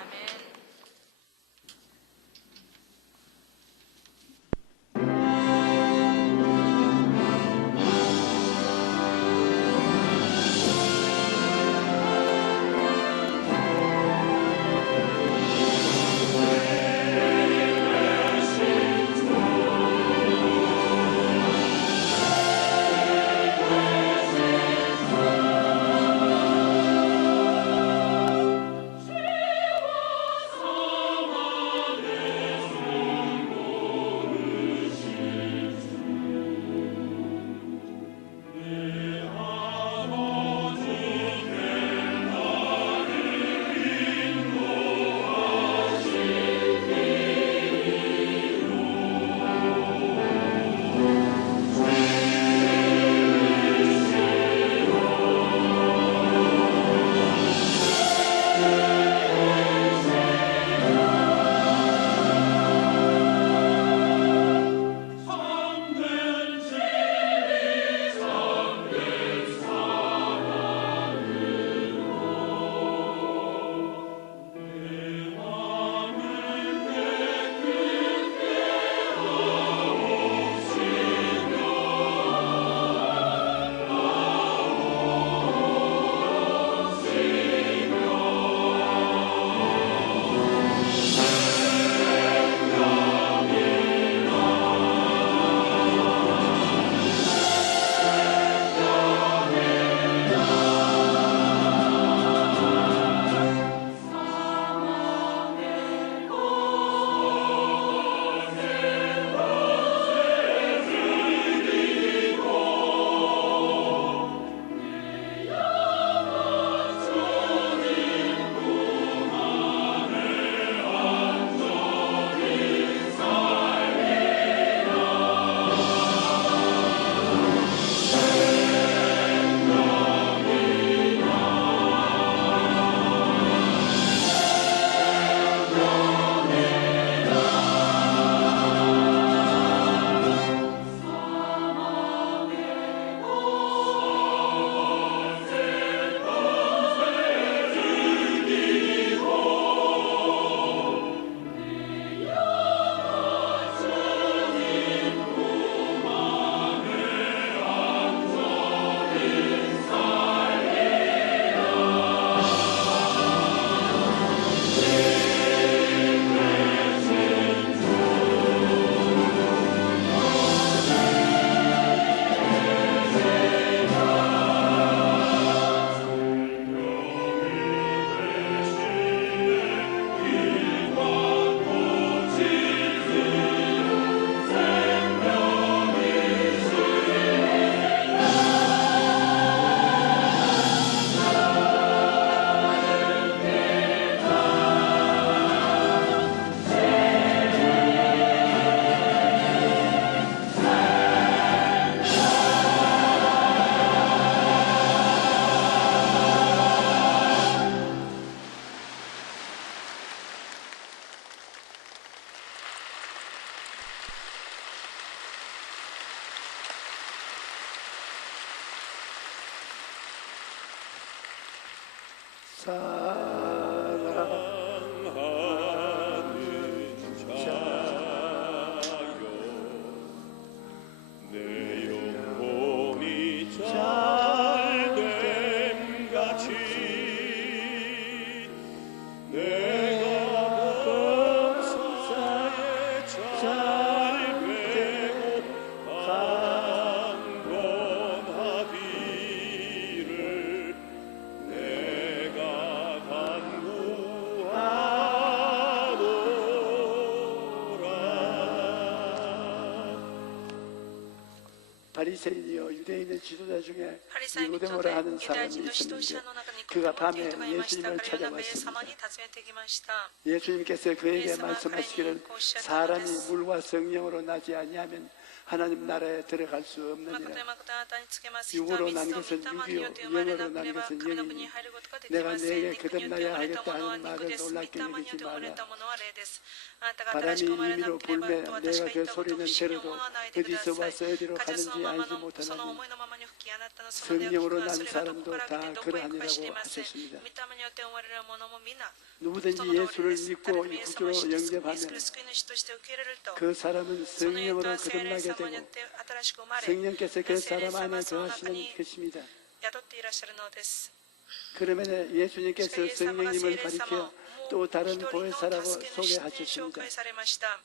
사랑하는 자여 내 영혼이 잘됨 같이 내가 범사에 잘되고 강건하기를 내가 간구하노라. 바리새인이요 유대인의 지도자 중에 パリサイ人と 니고데모라 하는 ユダヤ 사람이 人の指導者 있었는데 の中にニコ 그가 デモという人がいました 밤에 彼らがイエス 예수님을 様に訪ねてきました 예수님께서 그에게 예수님은 말씀하시기를 그에게 고시하셨다. 사람이 물과 성령으로 나지 아니하면 하나님 나라에 들어갈 수 誠 없느니라. に誠にあなたにつけます人は 육으로 水 난 と御 것은 霊によって生まれなければ 육이요 神の 영으로 国に 난 入ることができ 내가 ません 내게 肉によって生ま 거듭나야 れたものは 하겠다 肉です 하는 御 말을 霊によ 놀랍게 って生ま 여기지 れたものは霊です あなたが 바람이 新しく生まれな 임의로 ければ 불매 と私 내가 が言 그 ったことを 소리는 不思議に 들어도 思わないでくだ 어디서 さい 와서 어디로 風そ 가는지 のまま 알지 のその 못하나니 思いのままに吹きあなたのその手を 성령으로 聞く 난 それがどこ 사람도 から来 다 てどこへ行くか知り 그러하니라고 ません 하셨습니다. 御霊によって生まれるものも皆 누구든지 その通り 예수를 です 믿고 誰でもイエス様 구주로 を信じイエス 영접하면 キリスト救い主として受け入れると 그 사람은 その人 성령으로 は聖霊 거듭나게 様によっ 되고 て新しく生まれ 성령께서 그 聖霊 사람 様 안에 その中 거하시는 に 것입니다. 宿っていらっしゃるのです 그러면 예수님께서 예수님께서 성령님을聖霊様 가리켜 또 다른 一人の 보혜사라고 助け主に紹 소개하셨습니다. 介されました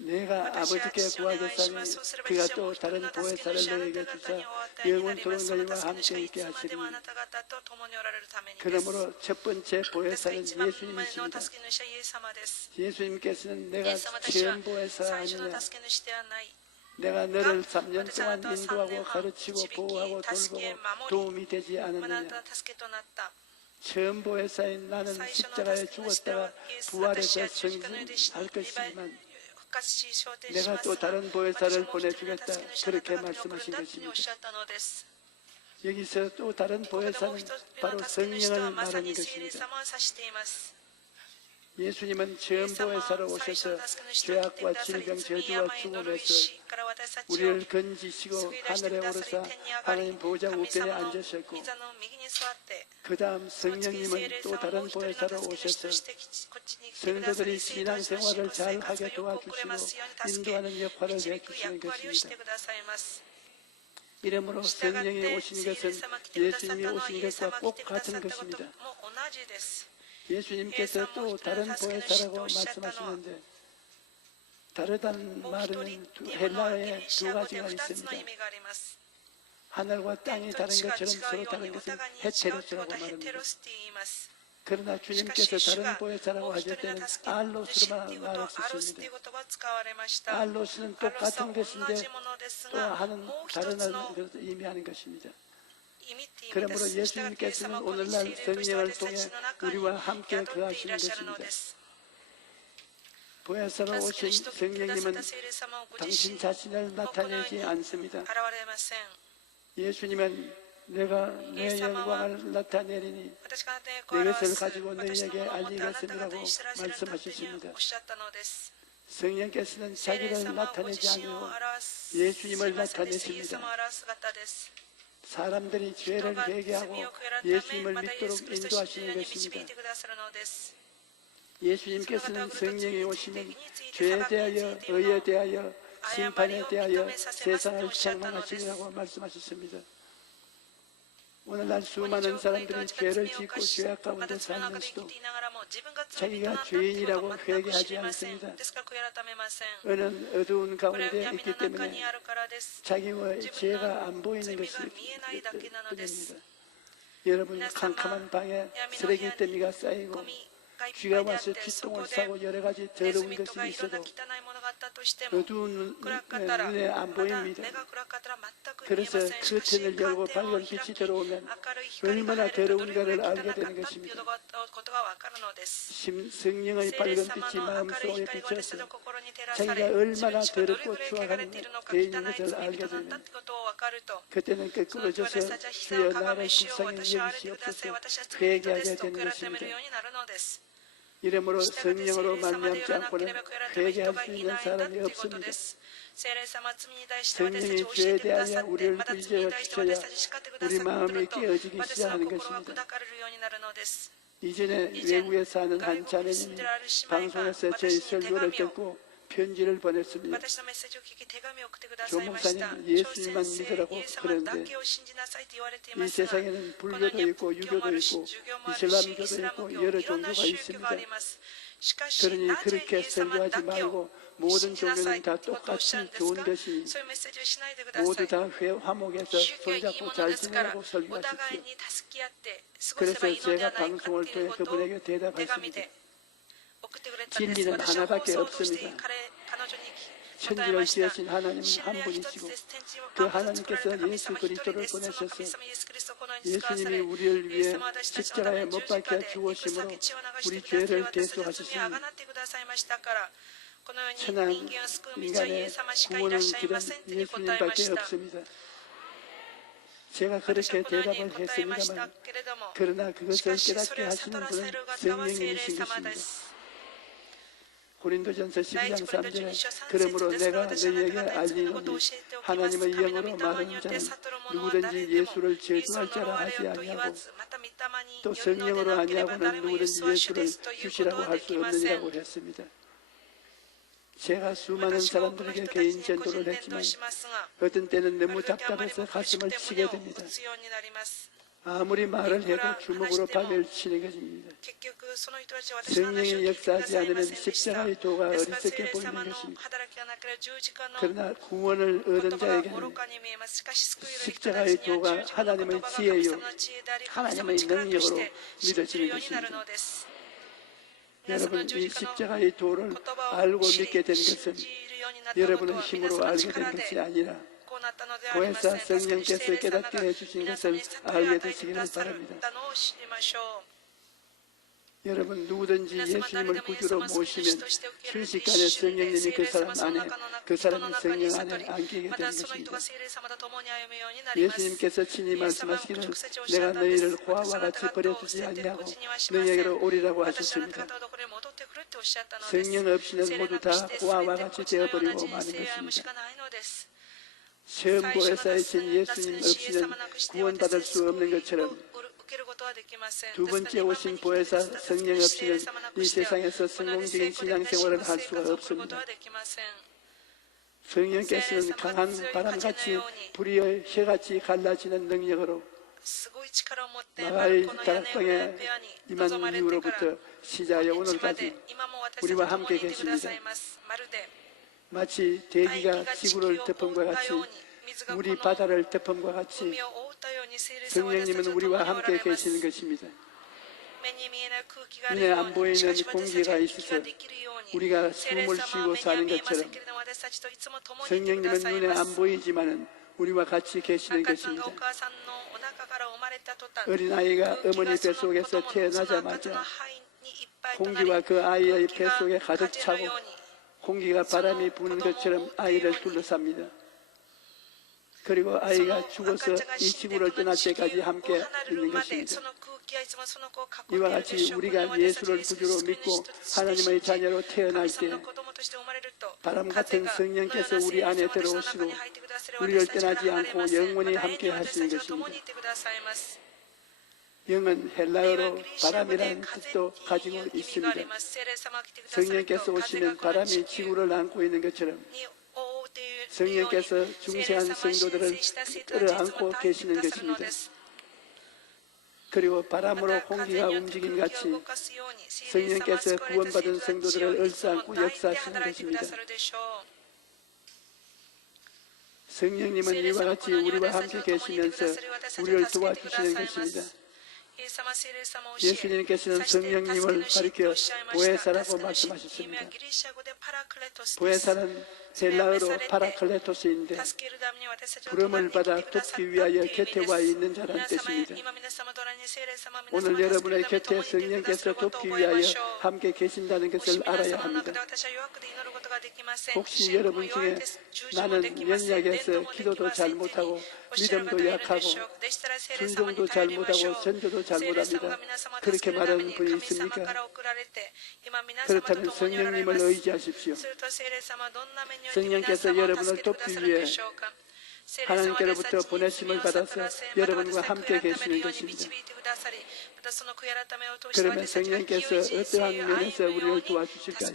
내가 私は 아버지께 父をお願いし 구하겠사니 ますそうすれば 그가 父はも 또 う一人 다른 の助け 보혜사를 主あな 너에게 た 주사 方にお与えになりますその 영원토록 助け主 너희와 が 함께 い 있게 つまでもあ 하시니 なた方と共におられるためにです 그러므로 첫 번째 ですから 보혜사는 一番前の 예수님이십니다. 助け主はイエス様です 예수님께서는 イ 내가 エス様私は 처음 보혜사 最初の 아니냐 助け主ではない 내가 너를 3년 私はあな 동안 たを3 인도하고 年半 가르치고 導き 보호하고 助け 돌보고 守り 도움이 되지 あな 않았느냐. たの助けとなった 처음 보혜사인 나는 最初の 십자가에 助け主では 죽었다가 イエス私 부활해서 は十字架の上で死に 승진할 リバイ 것이지만 復活し昇天し 내가 ます 또 が 다른 私 보혜사를 もう一人の 보내주겠다 助け主あな 그렇게 た方に送る 말씀하신 んだとおっ 것입니다. しゃったのです 여기서 또 다른 ここでもう 보혜사는 一人の 바로 助け主とは 성령을 まさ 말하는 に聖霊 것입니다. 様を指しています 예수님은 처음 보혜사로 오셔서 죄악과 질병, 저주와 죽음에서 우리를 건지시고 하늘에 오르사 하나님 보좌 우편에 앉으셨고 그 다음 성령님은 또 다른 보혜사로 오셔서 성도들이 신앙생활을 잘하게 도와주시고 인도하는 역할을 해주시는 것입니다. 이러므로 성령이 오신 것은 예수님이 오신 것과 꼭 같은 것입니다. 예수님께서 또 다른 보혜사라고 말씀하시는데 다르다는 말은 헬라어에 두 가지가 있습니다. 하늘과 땅이 다른 것처럼 서로 다른 것은 헤테로스라고 말합니다. 그러나 주님께서 다른 보혜사라고 하실 때는 알로스로만 말하셨습니다. 알로스는 똑같은 것인데 또 하는 다른 것을 의미하는 것입니다. 그러므로 예수님께서는 오늘날 성령을 통해 우리와 함께 거하시는 것입니다. 보혜사로 오신 성령님은 당신 자신을 나타내지 않습니다. 예수님은 내가 내 영광을 나타내리니 내 것을 가지고 너희에게 알리겠음이라고 말씀하셨습니다. 성령께서는 자기를 나타내지 않고 예수님을 나타내십니다. 사람들이 죄를 회개하고 예수님을 믿도록 인도하시는 것입니다. 예수님께서는 성령이 오시면 죄에 대하여, 의에 대하여, 심판에 대하여 세상을 책망하시리라고 말씀하셨습니다. 오늘날 수많은 사람들이 죄를 짓고 죄악 가운데 살면서도 자기가 죄인이라고 회개하지 않습니다. 어느 어두운 가운데 있기 때문에 자기의 죄가 안 보이는 것이 뿐입니다. 여러분 캄캄한 방에 쓰레기 더미가 쌓이고 쥐가 와서 뒷동을 싸고 여러 가지 더러운 것이 있어도 어두운 눈에 안 보입니다. 그래서 커튼을 열고 밝은 빛이 들어오면 얼마나 더러운가를 알게 되는 것입니다. 성령의 밝은 빛이 마음속에 비쳐서 자기가 얼마나 더럽고 추악한 데 있는 것을 알게 됩니다. 그때는 거꾸러져서 주여 나를 불쌍히 여기시옵소서 회개하게 되는 것입니다. 이러므로 성령으로 말미암지 않고는 회개할 수 있는 사람이 없습니다. 성령이 죄에 대하여 우리를 구제하여 주셔야 우리 마음이 깨어지기 시작하는 것입니다. 이전에 외국에 사는 한 자매님이 방송에서 제 설교를 듣고 편지를 보냈습니다. 조 목사님, 예수님만 믿으라고 그러는데 이 세상에는 불교도 있고 유교도 있고 이슬람교도 있고 여러 종교가 있습니다. 그러니 그렇게 설교하지 말고 모든 종교는 다 똑같이 좋은 것이니 모두 다 화목해서 손잡고 잘 지내라고 설교하십시오. 그래서 제가 방송을 통해 그분에게 대답했습니다. 진리는 하나밖에 없습니다. 천지를 지으신 하나님은 한 분이시고 그 하나님께서 예수 그리스도를 보내셔서 예수님이 우리를 위해 십자가에 못 박혀 죽으심으로 우리 죄를 대속하셨습니다. 천한 인간의 구원의 길은 예수님밖에 없습니다. 제가 그렇게 대답을 했습니다만 그러나 그것을 깨닫게 하시는 분은 성령님이신 것입니다. 고린도전서 12장 3절에 그러므로 내가 너희에게 알리노니 하나님의 영으로 말하는 자는 누구든지 예수를 저주할 자라 하지 아니하고 또 성령으로 아니하고는 누구든지 예수를 주시라고 할 수 없느니라고 했습니다. 제가 수많은 사람들에게 개인 전도를 했지만 어떤 때는 너무 답답해서 가슴을 치게 됩니다. 아무리 말을 해도 주먹으로 박을 치는 것입니다. 성령이 역사하지 않으면 십자가의 도가 어리석게 보이는 것입니다. 그러나 구원을 얻은 자에게는 십자가의 도가 하나님의 지혜요 하나님의 능력으로 믿어지는 것입니다. 여러분, 이 십자가의 도를 알고 믿게 된 것은 여러분의 힘으로 알게 된 것이 아니라 보혜사 성령께서 깨닫게 해주신 것을 알게 되시기를 바랍니다. 여러분, 누구든지 예수님을 구주로 모시면 순식간에 성령님이 그 사람 안에, 그 사람이 성령 안에 안기게 되는 것입니다. 예수님께서 친히 말씀하시기를 내가 너희를 고아와 같이 버려두지 아니하고 너희에게로 오리라고 하셨습니다. 성령 없이는 모두 다 고아와 같이 되어버리고 마는 것입니다. 처음 보혜사이신 예수님 없이는 구원받을 수 없는 것처럼 두 번째 오신 보혜사 성령 없이는 이 세상에서 성공적인 신앙생활을 할 수가 없습니다. 성령께서는 강한 바람같이 불의 혀같이 갈라지는 능력으로 마가의 다락방에 임한 이후로부터 시작하여 오늘까지 우리와 함께 계십니다. 마치 대기가 지구를 덮음과 같이 물이 바다를 덮음과 같이 성령님은 우리와 함께 계시는 것입니다. 눈에 안 보이는 공기가 있어서 우리가 숨을 쉬고 사는 것처럼 성령님은 눈에 안 보이지만 우리와 같이 계시는 것입니다. 어린아이가 어머니 뱃속에서 태어나자마자 공기와 그 아이의 뱃속에 가득 차고 공기가 바람이 부는 것처럼 아이를 둘러쌉니다. 그리고 아이가 죽어서 이 지구를 떠날 때까지 함께 있는 것입니다. 이와 같이 우리가 예수를 구주로 믿고 하나님의 자녀로 태어날 때 바람 같은 성령께서 우리 안에 들어오시고 우리를 떠나지 않고 영원히 함께 하시는 것입니다. 영은 헬라어로 바람이라는 뜻도 가지고 있습니다. 성령께서 오시면 바람이 지구를 안고 있는 것처럼 성령께서 중생한 성도들을 끌어안고 계시는 것입니다. 그리고 바람으로 공기가 움직임같이 성령께서 구원받은 성도들을 얼싸안고 역사하시는 것입니다. 성령님은 이와 같이 우리와 함께 계시면서 우리를 도와주시는 것입니다. 예수님께서는 성령님을 가리켜 보혜사라고 말씀하셨습니다. 보혜사는 헬라어로 파라클레토스인데 부름을 받아 돕기 위하여 곁에 와 있는 자라는 뜻입니다. 오늘 여러분의 곁에 성령께서 돕기 위하여 함께 계신다는 것을 알아야 합니다. 혹시 여러분 중에 나는 연약해서 기도도 잘 못하고 믿음도 약하고 순종도 잘 못하고 전도도 잘못합니다. 그렇게 말하는 분이 있습니까? 그렇다면 성령님을 의지하십시오. 성령께서 여러분을 돕기 위해 하나님께로부터 보내심을 받아서 여러분과 함께 계시는 것입니다. 그러면 성령께서 어떠한 면에서 우리를 도와주실까요?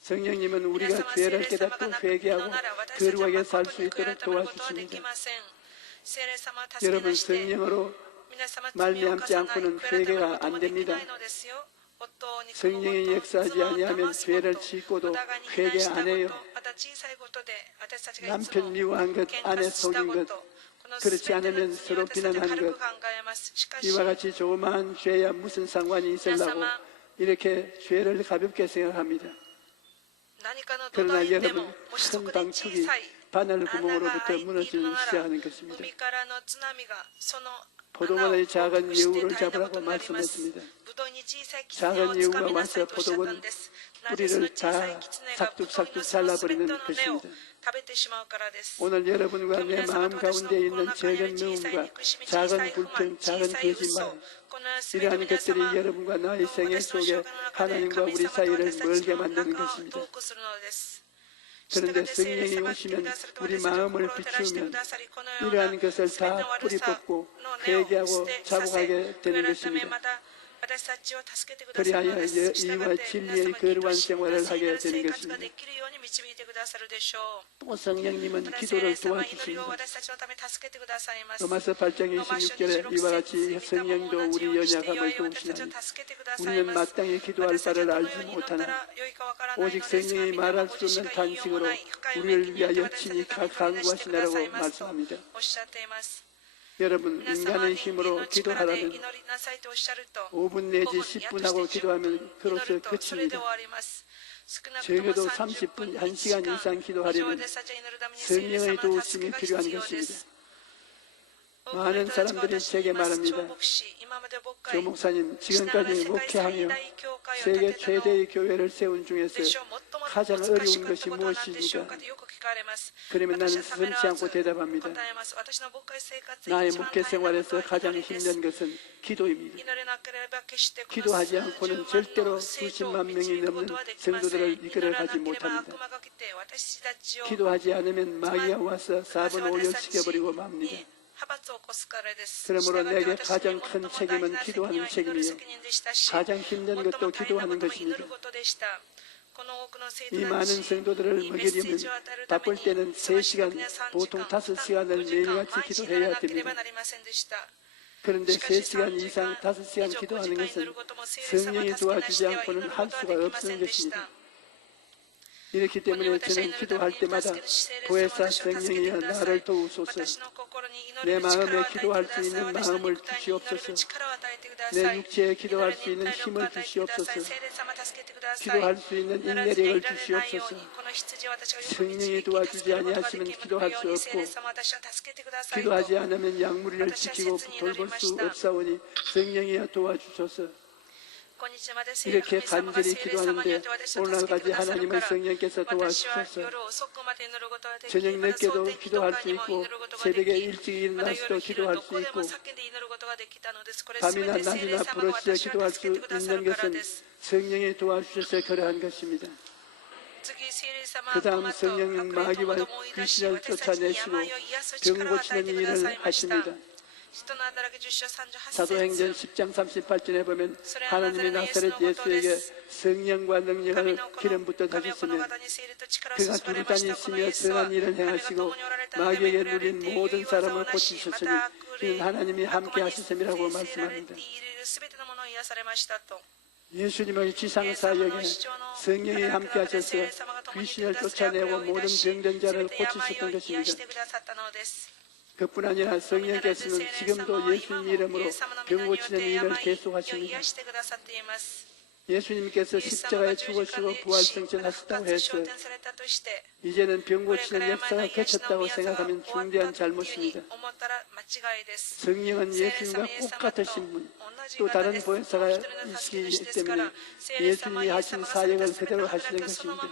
성령님은 우리가 죄를 깨닫고 회개하고 거룩하게 살 수 있도록 도와주십니다. 여러분, 성령으로 말미암지 않고는 회개가 안 됩니다. 성령이 역사하지 아니하면 죄를 짓고도 회개 안 해요. 남편 미워한 것, 아내 속인 것, 그렇지 않으면 서로 비난한 것, 이와 같이 조그마한 죄야 무슨 상관이 있으려고 이렇게 죄를 가볍게 생각합니다. 그러나 여러분, 큰 방축이 바늘 구멍으로부터 무너지기 시작하는 것입니다. 포도원의 작은 여우를 잡으라고 말씀했습니다. 작은 여우가 와서 포도원 뿌리를 다 삭둑삭둑 잘라버리는 것입니다. 오늘 여러분과 내 마음 가운데 있는 작은 미움과 작은 불평, 작은 거짓말, 이러한 것들이 여러분과 나의 생애 속에 하나님과 우리 사이를 멀게 만드는 것입니다. 그런데 성령이 오시면 우리 마음을 비추면 이러한 것을 다 뿌리 뽑고 회개하고 자복하게 되는 것입니다. 그리하여 이와 진리의 거룩한 생활을 하게 되는 것입니다. 또 성령님은 기도를 도와주십니다. 로마서 8장 26절에 이와 같이 성령도 우리 연약함을 도우시나니 우리는 마땅히 기도할 바를 알지 못하나 오직 성령이 말할 수 없는 탄식으로 우리를 위하여 친히 간구하시나라고 말씀합니다. 여러분, 인간의 힘으로 기도하라면 5분 내지 10분 하고 기도하면 그로서 끝입니다. 적어도 30분, 1시간 이상 기도하려면 성령의 도우심이 필요한 것입니다. 많은 사람들이 제게 말합니다. 조 목사님, 지금까지 목회하며 세계 최대의 교회를 세운 중에서 가장 어려운 것이 무엇입니까? 그러면 나는 스스럼치 않고 대답합니다. 나의 목회 생활에서 가장 힘든 것은 기도입니다. 기도하지 않고는 절대로 수십만 명이 넘는 성도들을 이끌어가지 못합니다. 기도하지 않으면 마귀가 와서 4분 5열 시켜버리고 맙니다. 그러므로 내게 가장 큰 책임은 기도하는 책임이요, 가장 힘든 것도 기도하는 것입니다. 이 많은 성도들을 먹이려면 바쁠 때는 3시간, 보통 5시간을 매일같이 기도해야 됩니다. 그런데 3시간 이상 5시간 기도하는 것은 성령이 도와주지 않고는 할 수가 없는 것입니다. 이렇기 때문에 저는 기도할 때마다 보혜사 성령이여 나를 도우소서, 내 마음에 기도할 수 있는 마음을 주시옵소서, 내 육체에 기도할 수 있는 힘을 주시옵소서, 기도할 수 있는 인내력을 주시옵소서. 성령이 도와주지 아니하시면 기도할 수 없고 기도하지 않으면 약물을 지키고 돌볼 수 없사오니 성령이여 도와주소서. 이렇게 간절히 기도하는데 오늘날까지 하나님의 성령께서 도와주셔서 저녁 늦게도 기도할 수 있고 새벽에 일찍 일어나서도 기도할 수 있고 밤이나 낮이나 부르짖어 기도할 수 있는 것은 성령이 도와주셔서 그러한 것입니다. 그 다음 성령은 마귀와 귀신을 쫓아내시고 병 고치는 일을 하십니다. 사도행전 10장 38절에 보면 하나님이 나사렛 예수에게 성령과 능력을 기름 붓어 다셨으며 그가 두루 다니시며 선한 일을 행하시고 마귀에게 눌린 모든 사람을 고치셨으니 이는 하나님이 함께 하셨음이라고 말씀합니다. 예수님의 지상사역에 성령이 함께 하셔서 귀신을 쫓아내고 모든 병든 자를 고치셨던 것입니다. 그뿐 아니라 성령께서는 지금도 예수님 이름으로 병 고치는 일을 계속하십니다. 예수님께서 십자가에 죽으시고 부활승천하셨다고 해서 이제는 병 고치는 역사가 그쳤다고 생각하면 중대한 잘못입니다. 성령은 예수님과 똑같으신 분, 또 다른 보혜사가 있기 때문에 예수님이 하신 사역을 그대로 하시는 것입니다.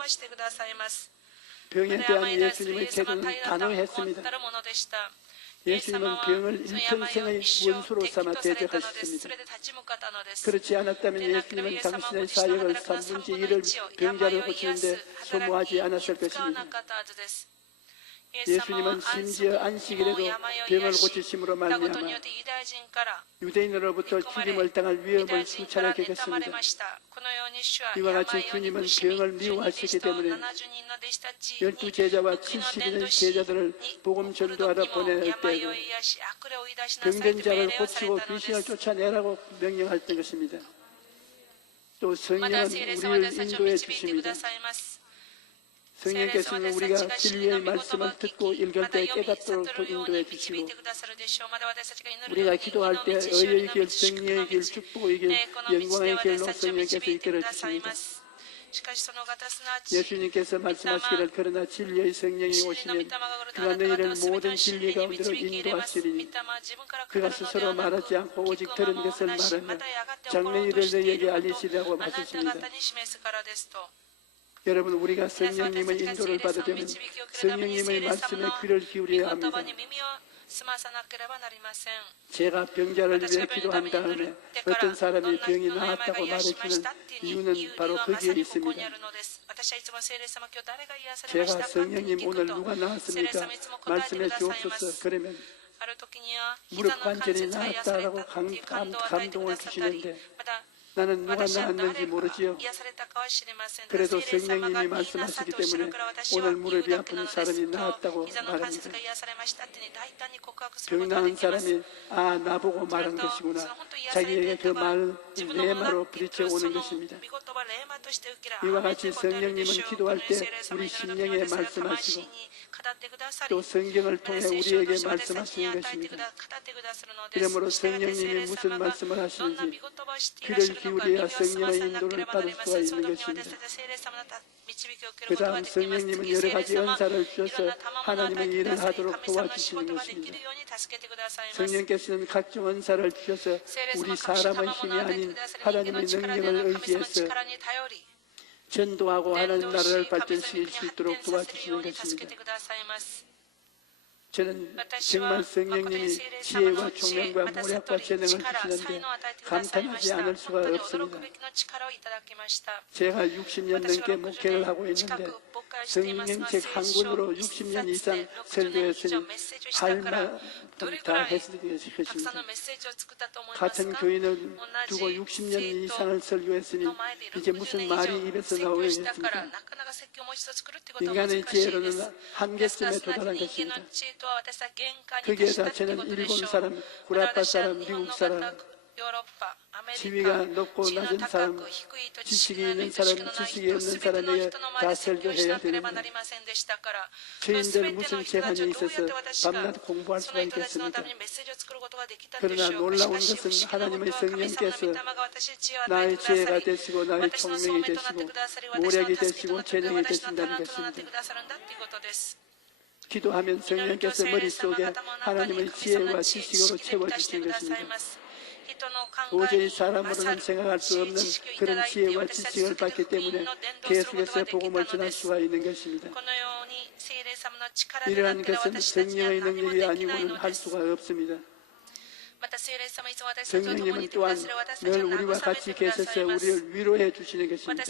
병에 대한 예수님의 태도는 단호했습니다. 예수님은 병을 일평생의 원수로 삼아 대적하셨습니다. 그렇지 않았다면 예수님은 당신의 사역을 3분의 1을 병자를 고치는데 소모하지 않았을 것입니다. 예수님은 심지어 안식일에도 병을 고치심으로 말미암아 유대인으로부터 죽임을 당할 위험을 수차례 겪었습니다. 이와 같이 주님은 병을 미워하시기 때문에 12제자와 70인의 제자들을 복음 전도하러 보낼 때에도 병든 자를 고치고 귀신을 쫓아내라고 명령했던 것입니다. 또 성령은 우리를 인도해 주십니다. 성령께서는 우리가 진리의 말씀을 듣고 읽을 때 깨닫도록 인도해 주시고 우리가 기도할 때 의의 길, 정의의 길, 축복의 길, 영광의 길로 성령께서 이끌어 주십니다. 예수님께서 말씀하시기를 그러나 진리의 성령이 오시면 그가 너희를 모든 진리 가운데로 인도하시리니 그가 스스로 말하지 않고 오직 들은 것을 말하며 장래일을 너희에게 알리시리라고 하셨습니다. 여러분, 우리가 성령님의 인도를 받으려면 성령님의 말씀에 귀를 기울여야 합니다. 제가 병자를 위해 기도한 다음에 어떤 사람이 병이 나았다고 말해주는 이유는 바로 거기에 있습니다. 제가 성령님 오늘 누가 나았습니까? 말씀해 주옵소서. 그러면 무릎 관절이 나았다라고 감동을 주시는데 나는 누가 나았는지 모르지요. 그래도 성령님이 말씀하시기 때문에 오늘 무릎이 아픈 사람이 나았다고 말합니다. 병 나은 사람이 나보고 말한 것이구나. 자기에게 그 말 레마로 부딪혀 오는 것입니다. 이와 같이 성령님은 기도할 때 우리 심령에 말씀하시고 또 성경을 통해 우리에게 말씀하시는 것입니다. 그러므로 성령님이 무슨 말씀을 하시는지 귀를 기울여야 성령의 인도를 받을 수가 있는 것입니다. 그 다음 성령님은 여러 가지 은사를 주셔서 하나님의 일을 하도록 도와주시는 것입니다. 성령께서는 각종 은사를 주셔서 우리 사람의 힘이 아닌 하나님의 능력을 의지해서 전도하고 하나님 나라를 발전시킬 수 있도록 도와주시는 것입니다. 저는 정말 성령님이 지혜와 총명과 모략과 재능을 주시는데 감탄하지 않을 수가 없습니다. 제가 60년 넘게 목회를 하고 있는데 성령책 한 권으로 60년 이상 설교했으니 할 만큼 다 했을 것입니다. 같은 교인을 두고 60년 이상을 설교했으니 이제 무슨 말이 입에서 나오겠습니까? 인간의 지혜로는 한계점에 도달한 것입니다. 거기에다 저는 일본 사람, 구라파 사람, 미국 사람, 지위가 높고 낮은 사람, 지식이 있는 사람, 지식이 없는 사람에게 다 설교해야 됩니다. 저희들 무슨 재간이 있어서 밤낮 공부할 수가 있겠습니다. 그러나 놀라운 것은 하나님의 성령께서 나의 지혜가 되시고 나의 총명이 되시고 모략이 되시고 재능이 되신다는 것입니다. 기도하면 성령께서 머릿속에 하나님의 지혜와 지식으로 채워주시는 것입니다. 도저히 사람으로는 생각할 수 없는 그런 지혜와 지식을 받기 때문에 계속해서 복음을 전할 수가 있는 것입니다. 이러한 것은 성령의 능력이 아니고는 할 수가 없습니다. 성령님은 또한 늘 우리와 같이 계셔서 우리를 위로해 주시는 것입니다.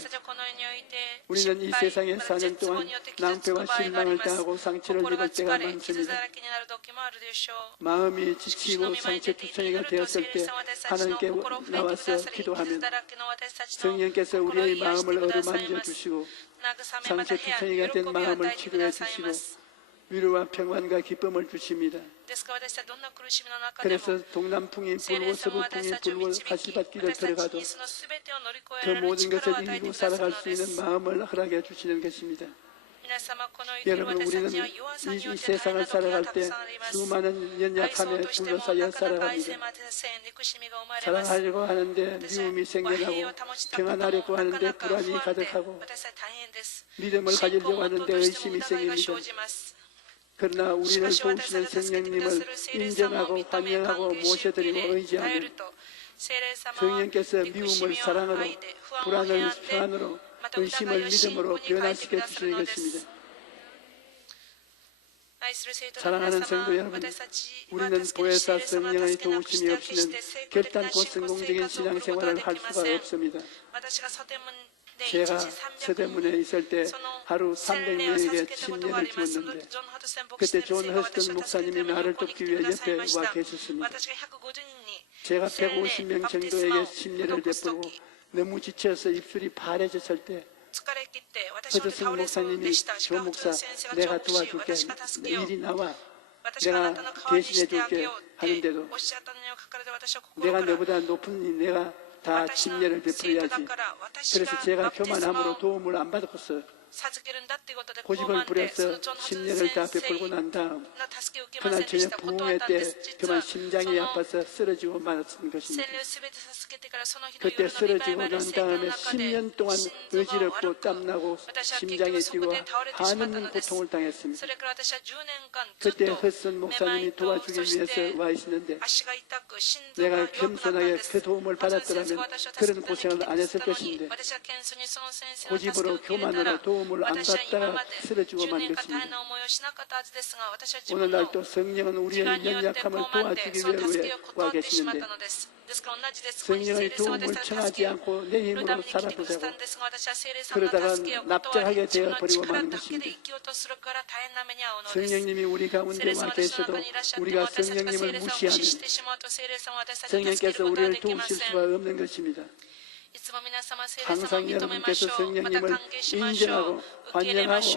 우리는 이 세상에 사는 동안 낭패와 실망을 당하고 상처를 입을 때가 많습니다. 마음이 지치고 상처투성이가 되었을 때 하나님께 나와서 기도하면 성령께서 우리의 마음을 어루만져 주시고 상처투성이가 된 마음을 치료해 주시고 위로와 평안과 기쁨을 주십니다. 그래서 동남풍이 불고 서북풍이 불고 가시밭길을 들어가도 그 모든 것을 이기고 살아갈 수 있는 마음을 허락해 주시는 것입니다. 여러분, 우리는 이 세상을 살아갈 때 수많은 연약함에 둘러싸여 살아갑니다. 사랑하려고 하는데 미움이 생겨나고 평안하려고 하는데 불안이 가득하고 믿음을 가지려고 하는데 의심이 생깁니다. 그러나 우리를 도우시는 성령님을 인정하고 환영하고 모셔드리고 의지하면 성령께서 미움을 사랑으로, 불안을 평안으로, 의심을 믿음으로 변화시켜 주시는 것입니다. 사랑하는 성도 여러분, 우리는 보혜사 성령의 도우심이 없이는 결단코 성공적인 신앙생활을 할 수가 없습니다. 제가 서대문에 있을 때 하루 300명에게 침례를 주었는데 그때 존 허스턴 목사님이 나를 돕기 위해 옆에 와 계셨습니다. 제가 150명 정도에게 침례를 베풀고 너무 지쳐서 입술이 파래졌을 때 허스턴 목사님이 조 목사, 내가 도와줄게, 일이 나와, 내가 대신해 줄게 하는데도 내가 너보다 높은 내가 다 침례를 베풀어야지. 그래서 제가 교만함으로 도움을 안 받았어요. 고집을 부려서 침례를 다 베풀고 난 다음 그날 저녁 부흥회 때 그만 심장이 아파서 쓰러지고 말았던 것입니다. 그때 쓰러지고 난 다음에 10년 동안 어지럽고 땀나고 심장이 뛰고 한없는 고통을 당했습니다. 그때 허스턴 목사님이 도와주기 위해서 와 있었는데 내가 겸손하게 그 도움을 받았더라면 그런 고생을 안 했을 것인데 고집으로 교만으로 도움을 안 받다가 쓰러지고만 것입니다. 오늘날 또 성령은 우리의 연약함을 도와주기 위해 와 계시는데 성령의 도움을 청하지 않고 내 힘으로 살아보자고 그러다가 납작하게 되어버리고 마는 것입니다. 성령님이 우리 가운데 와 계셔도 우리가 성령님을 무시하면 성령께서 우리를 도우실 수가 없는 것입니다. 항상 여러분께서 성령님을 인정하고 환영하고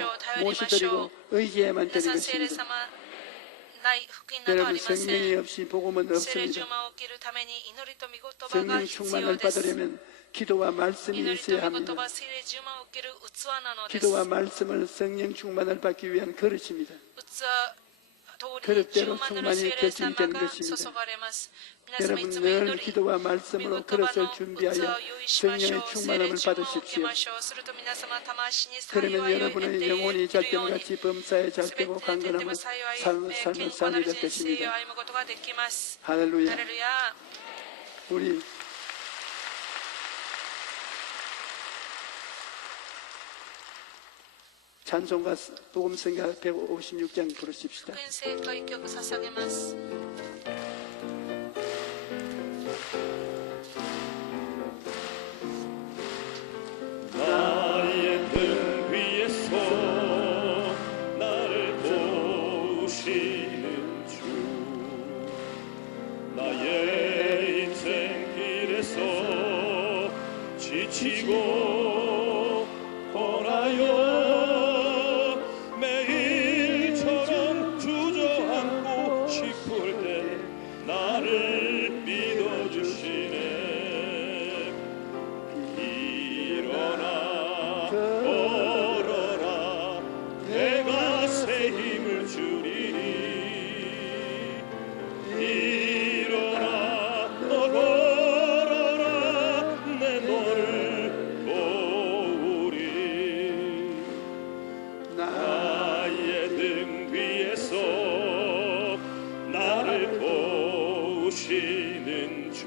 모시드리고 의지해만 드리는 것입니다. 여러분, 성령이 없이 복음은 없습니다. 성령 충만을 받으려면 기도와 말씀이 있어야 합니다. 기도와 말씀을 성령 충만을 받기 위한 그릇입니다. 그릇대로 충만히 결정되는 것입니다. 여러분 늘 기도와 말씀으로 그릇을 준비하여 성령의 충만함을 받으십시오. 그러면 여러분의 영혼이 잘됨같이 범사에 잘되고 강건함을 삶을 살게 될 것입니다. 할렐루야. 우리 찬송가 복음성가 156장 부르십시다. 나의 등 위에서 나를 도우시는 주, 나의 인생 길에서 지치고 떠나요. 매일처럼 주저앉고 싶을 때 나를 믿어주시네. 일어나 걸어라, 내가 새 힘을 주리니. 일어나 너 걸어라, 내 너를 도우리. 나의 등 뒤에서 나를 도우시는 주,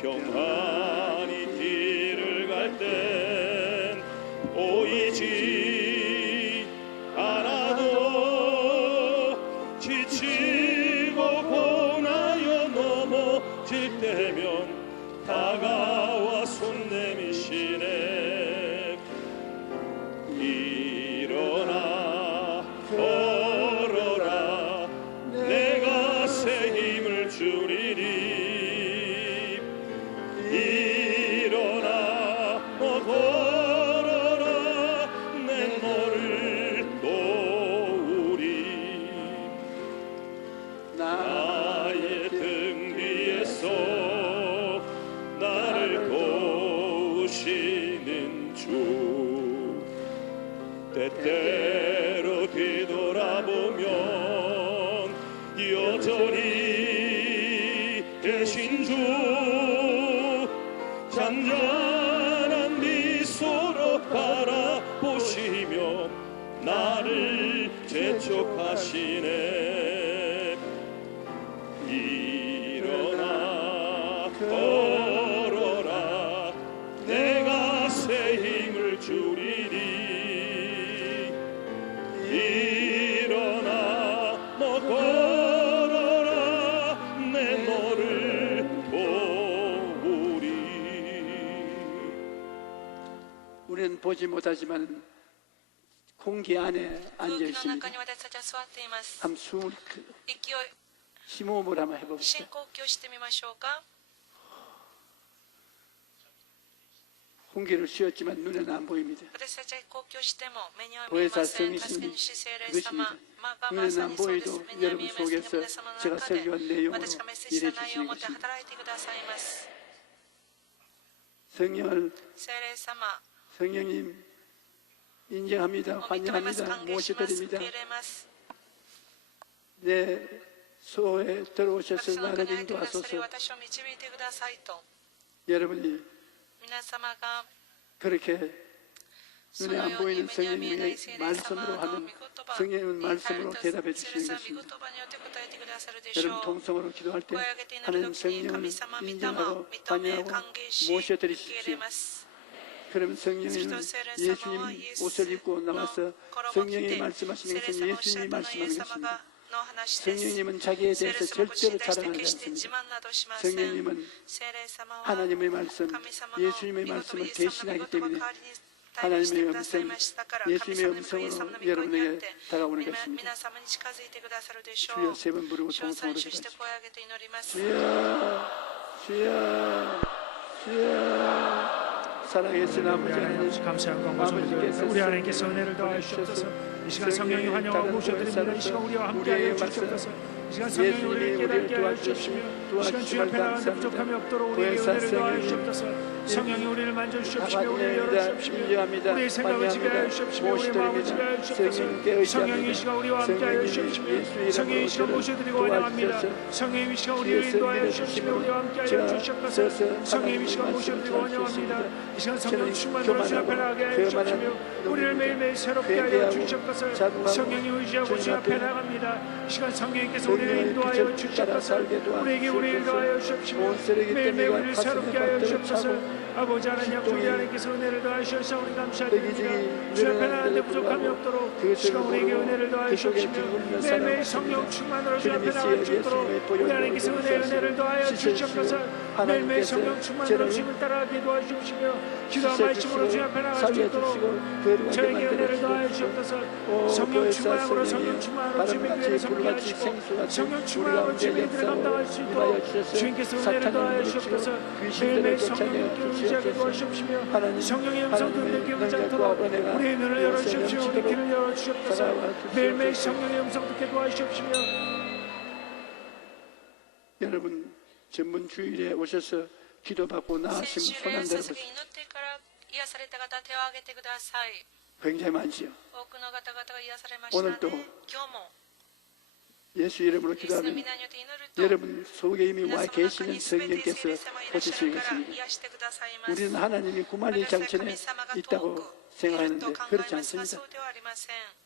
평안히 길을 갈 땐 보이지 않아도 지치고 고나여 넘어질 때면 다가와 손 내미시네. 일어나 걸어라, 내가 새 힘을 주리니. 일어나 너 걸어라, 내 너를 도우리. 나의 등 뒤에서 나를 도우시는 주, 때때로 뒤돌아보면 여전히 계신 주, 잔잔한 미소로 바라보시며 나를 재촉하시네. 일어나 걸어라, 내가 새 힘을 주리니. 우리는 보지 못하지만 공기 안에 空 앉아 気の 있습니다. 中に私たちは座っています。 한번 숨을 息を 심호흡을 한번 深 해봅시다. 呼吸してみましょうか。 공기를 쉬었지만 눈에는 안 보입니다. 私たちは呼吸しても目には見え 보혜사 ません。 성이신 助け主聖霊 그것입니다. 様、まあ、ま 눈에는 さ 안 にそうです。 보이도 目には 여러분 見えますけど、 속에서 皆様の 제가 中で 설교한 내용으로 私がメッセージし 일해 た内容を 주시는 もって 것입니다. 働いてくださいます。 성령을 聖霊様、 성령님 인정합니다. お認めます。 환영합니다. 歓迎します。受 모셔드립니다. け入れます。 내 소에 들어오셔서 私の中 나를 に入ってくださり、 인도하소서. 私を導いてくださいと。 여러분이 皆様が 그렇게 そ 눈에 の 안 ように 보이는 目には見えない 성령님의 聖霊様 말씀으로 の 하는 御言葉 성령은 に頼 말씀으로 ると 대답해 聖霊 주시는 様御言 것입니다. 葉によって答えてくださるでしょ 여러분 う。 통성으로 기도할 때 声を上げて祈る 하나님 時に 성령을 神様、御霊、 인정하고 認め、 환영하고 歓迎し、受け入 모셔드리십시오. れます。 그러면 성령은 예수님 옷을 입고 나와서 성령이 말씀하시는 것은 예수님이 말씀하는 것입니다. 성령님은 자기에 대해서 절대로 자랑하지 않습니다. 성령님은 하나님의 말씀, 예수님의 말씀을 대신하기 때문에 하나님의 음성, 예수님의 음성으로 여러분에게 다가오는 것입니다. 주여 세 번 부르고 통성으로 기도하십시오. 주여, 주여, 주여. 사랑해주신 아버지 하나님, 감사한 광고 소리드립니다. 우리 하나님께서 은혜를 더하시옵소서. 이 시간 성령이 환영하고 모셔드립니다. 이 시간 우리와 함께하여 주시옵소서. 이 시간 성령이 우리를 깨닫게 하여 주시옵시며 이 시간 주의 앞에 나가는데 부족함이 없도록 우리에게 은혜를 더하시옵소서. 성령이 우리를 만져주시옵시며 우리를 열어주시옵시며 우리의 생각을 지배하여 주시옵시며 우리의 마음을 지배하여 주시옵소서. 성령이 이 시간 우리와 함께하여 주시옵시며 성령이 이 시간 모셔드리고 환영합니다. 성령이 이 시간 우리를 인도하여 주시옵시며 우리와 함께하여 주시옵소서. 성령이 이 시간 모셔드리고 환영합니다. 이 시간 성령 충만으로 주 앞에 나가게 하여 주시옵시며 우리를 매일매일 새롭게 하여 주시옵소서. 성령이 의지하고 주 앞에 나갑니다. 이 시간 성령님께서 우리를 인도하여 주시옵소서. 우리에게 우리를 인도하여 주시옵시며 매일매일 우리를 새롭게 하여 주시옵소서. 아버지 하나님, 우리 하나님께서 은혜를 더하셔서 우리 감사드립니다. 주 앞에 나가는데 부족함이 없도록 이 시간 우리에게 은혜를 더하여 주시옵시며 매일매일 성령 충만으로 주 앞에 나갈 수 있도록 우리 하나님께서 은혜를 더하여 주시옵소서. 매일매일 성령 충만으로 주님을 따라가게 도와주시옵시며 기도와 말씀으로 주 앞에 나갈 수 있도록 저에게 은혜를 더하여 주시옵소서. 성령 충만함으로 성령 충만함으로 주님의 교회를 섬기게 하시고 성령 충만함으로 주님의 교회를 감당할 수 있도록 주님께서 은혜를 더하여 주시옵소서. 매일매일 성령님께 의지하게 도와주시옵시며 성령의 음성 듣는 귀 붙지 않도록 우리의 눈을 열어주시옵시며 우리 귀를 열어주시옵소서. 매일매일 성령의 음성 듣게 도와주시옵시며 여러분 전문 주일에 오셔서 기도받고 나아가시면 손 안 들어보세요. 굉장히 많지요. 오늘도 예수 이름으로 기도하면 여러분 속에 이미 와 계시는 성령께서 보시는 것입니다. 우리는 하나님이 구만리 장천에 있다고 생각하는데 그렇지 않습니다.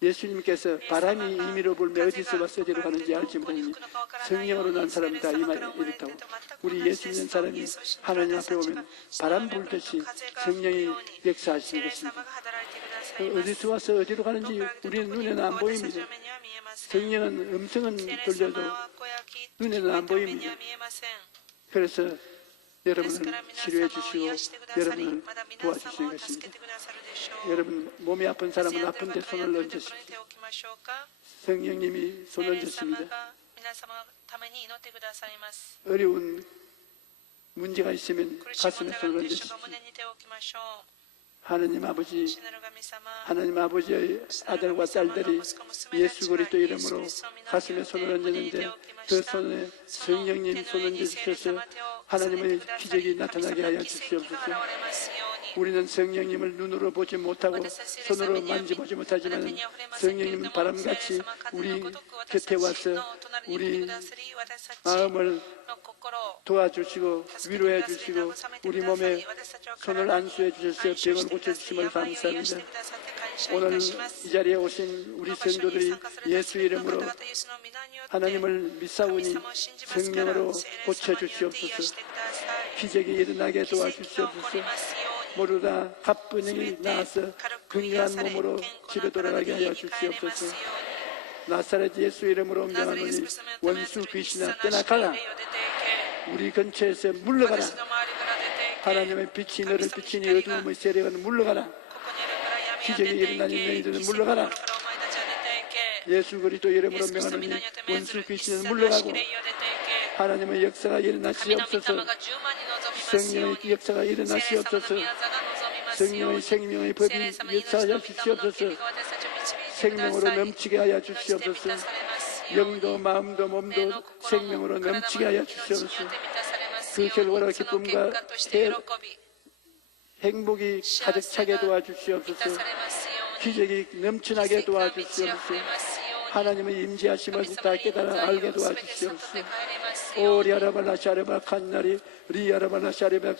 예수님께서 바람이 임의로 불며 어디서 와서 어디로 가는지 알지 못하니 성령으로 난 사람이 다 이렇다고. 우리 예수 믿는 사람이 하나님 앞에 오면 바람 불듯이 성령이 역사하시는 것입니다. 어디서 와서 어디로 가는지 우리는 눈에는 안 보입니다. 성령은 음성은 들려도 눈에는 안 보입니다. 그래서 여러분을 치료해 주시고 여러분을 도와주시는 것입니다. 여러분 몸이 아픈 사람은 아픈데 손을 얹으십시오. 성령님이 손을 얹으십니다. 어려운 문제가 있으면 가슴에 손을 얹으십시오. 하나님 아버지, 하나님 아버지의 아들과 딸들이 예수 그리스도 이름으로 가슴에 손을 얹었는데 그 손에 성령님 손을 얹으셔서 하나님의 기적이 나타나게 하여 주시옵소서. 우리는 성령님을 눈으로 보지 못하고 손으로 만져보지 못하지만 성령님은 바람같이 우리 곁에 와서 우리 마음을 도와주시고 위로해 주시고 우리 몸에 손을 안수해 주셔서 병을 고쳐주심을 감사합니다. 오늘 이 자리에 오신 우리 성도들이 예수 이름으로 하나님을 믿사오니 성령으로 고쳐주시옵소서. 기적이 일어나게 도와주시옵소서. 모두 다 가뿐히 나아서 건강한 몸으로 집에 돌아가게 하여 주시옵소서. 나사렛 예수 이름으로 명하노니 원수 귀신아 떠나가라. 우리 근처에서 물러가라. 하나님의 빛이 너를 비치니 어두움의 세력은 물러가라. 기적이 일어나니 너희들은 물러가라. 예수 그리스도 이름으로 명하노니 원수 귀신은 물러가고 하나님의 역사가 일어나시옵소서. 성령의 역사가 일어나시옵소서. 성령의 생명의 법이 역사하여 주시옵소서. 생명으로 넘치게 하여 주시옵소서. 영도 마음도 몸도 생명으로 넘치게 하여 주시옵소서. 그 결과로 기쁨과 행복이 가득 차게 도와주시옵소서. 기적이 넘쳐나게 도와주시옵소서. 하나님의 임재하심을 다 깨달아 알게 도와주시옵소서. 오리아라발라샤르바 칸나리 리아라발라샤르바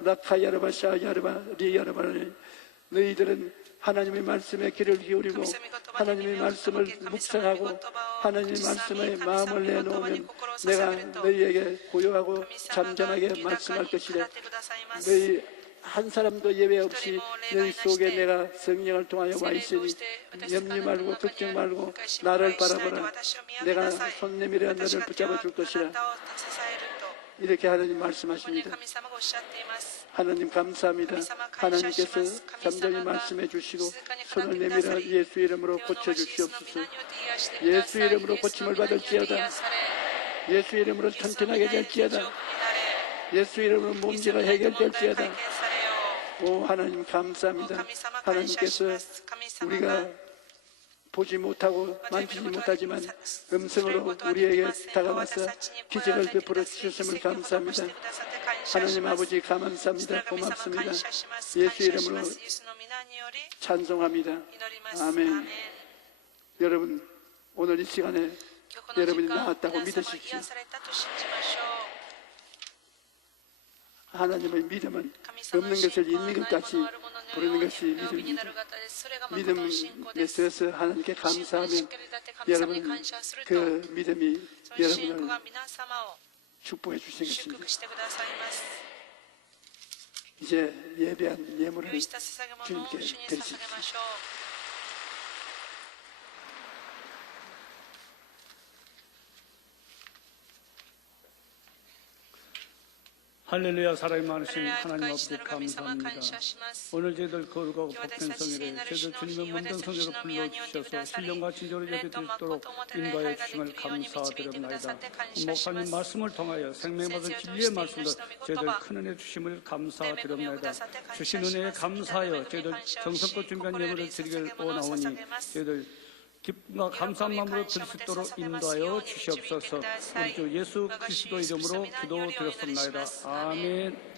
라카야라바샤야르바 리아라발라리. 너희들은 하나님의 말씀에 귀를 기울이고 하나님의 말씀을 묵상하고 하나님의 말씀에 마음을 내놓으면 내가 너희에게 고요하고 잠잠하게 말씀할 것이래. 너희 한 사람도 예외 없이 너희 속에 내가 성령을 통하여 와 있으니 염려 말고 걱정 말고 나를 바라보라. 내가 손 내밀어 너를 붙잡아 줄 것이라. 이렇게 하나님 말씀하십니다. 하나님 감사합니다. 하나님께서 잠잠히 말씀해 주시고 손을 내밀어 예수 이름으로 고쳐 주시옵소서. 예수 이름으로 고침을 받을지어다. 예수 이름으로 튼튼하게 될지어다. 예수 이름으로 문제가 해결될지어다. 오 하나님 감사합니다. 하나님께서 우리가 보지 못하고 만지지 못하지만 음성으로 우리에게 다가와서 기적을 베풀어 주셨음을 감사합니다. 하나님 아버지 감사합니다. 고맙습니다. 예수 이름으로 찬송합니다. 아멘. 여러분 오늘 이 시간에 여러분이 나았다고 믿으십시오. 하나님의 믿음은 없는 것을 있는 것 같이 부르는 것이 믿음입니다. 믿음에 서서 하나님께 감사하면 여러분 그 믿음이 여러분을 축복해 주신 것입니다. 이제 예배한 예물을 주님께 드리십시오. 할렐루야. 사랑이 많으신 하나님 아버지 감사합니다. 오늘 저희들 거룩하고 복된 성일에 저희들 주님의 문전 성회로 불러주셔서 신령과 진정으로 예배드리도록 인도하여 주심을 감사드립니다. 목사님 말씀을 통하여 생명받은 진리의 말씀으로 저희들 큰 은혜 주심을 감사드립니다. 주신 은혜에 감사하여 저희들 정성껏 준비한 예물을 드리길 원하오니 저희들 기쁨과 감사한 마음으로 드릴 수 있도록 인도하여 주시옵소서. 우리 주 예수 그리스도 이름으로 기도드렸습니다. 아멘.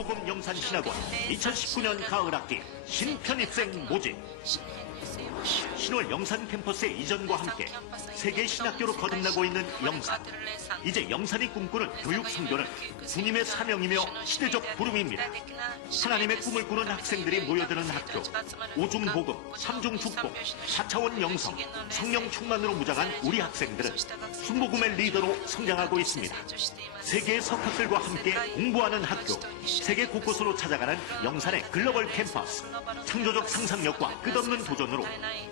순복음 영산신학원 2019년 가을학기 신편입생 모집. 신월 영산 캠퍼스의 이전과 함께 세계 신학교로 거듭나고 있는 영산. 이제 영산이 꿈꾸는 교육 선교는 주님의 사명이며 시대적 부름입니다. 하나님의 꿈을 꾸는 학생들이 모여드는 학교. 오중복음, 삼중축복, 4차원 영성, 성령 충만으로 무장한 우리 학생들은 순복음의 리더로 성장하고 있습니다. 세계의 석학들과 함께 공부하는 학교, 세계 곳곳으로 찾아가는 영산의 글로벌 캠퍼스. 창조적 상상력과 끝없는 도전으로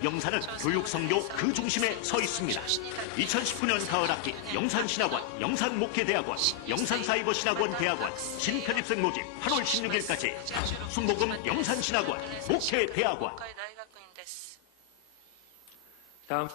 영산은 교육 선교 그 중심에 서 있습니다. 2019년 가을학기 영산신학원, 영산목회대학원, 영산사이버신학원 대학원 신편입생 모집 8월 16일까지 순복음 영산신학원, 목회대학원. 다음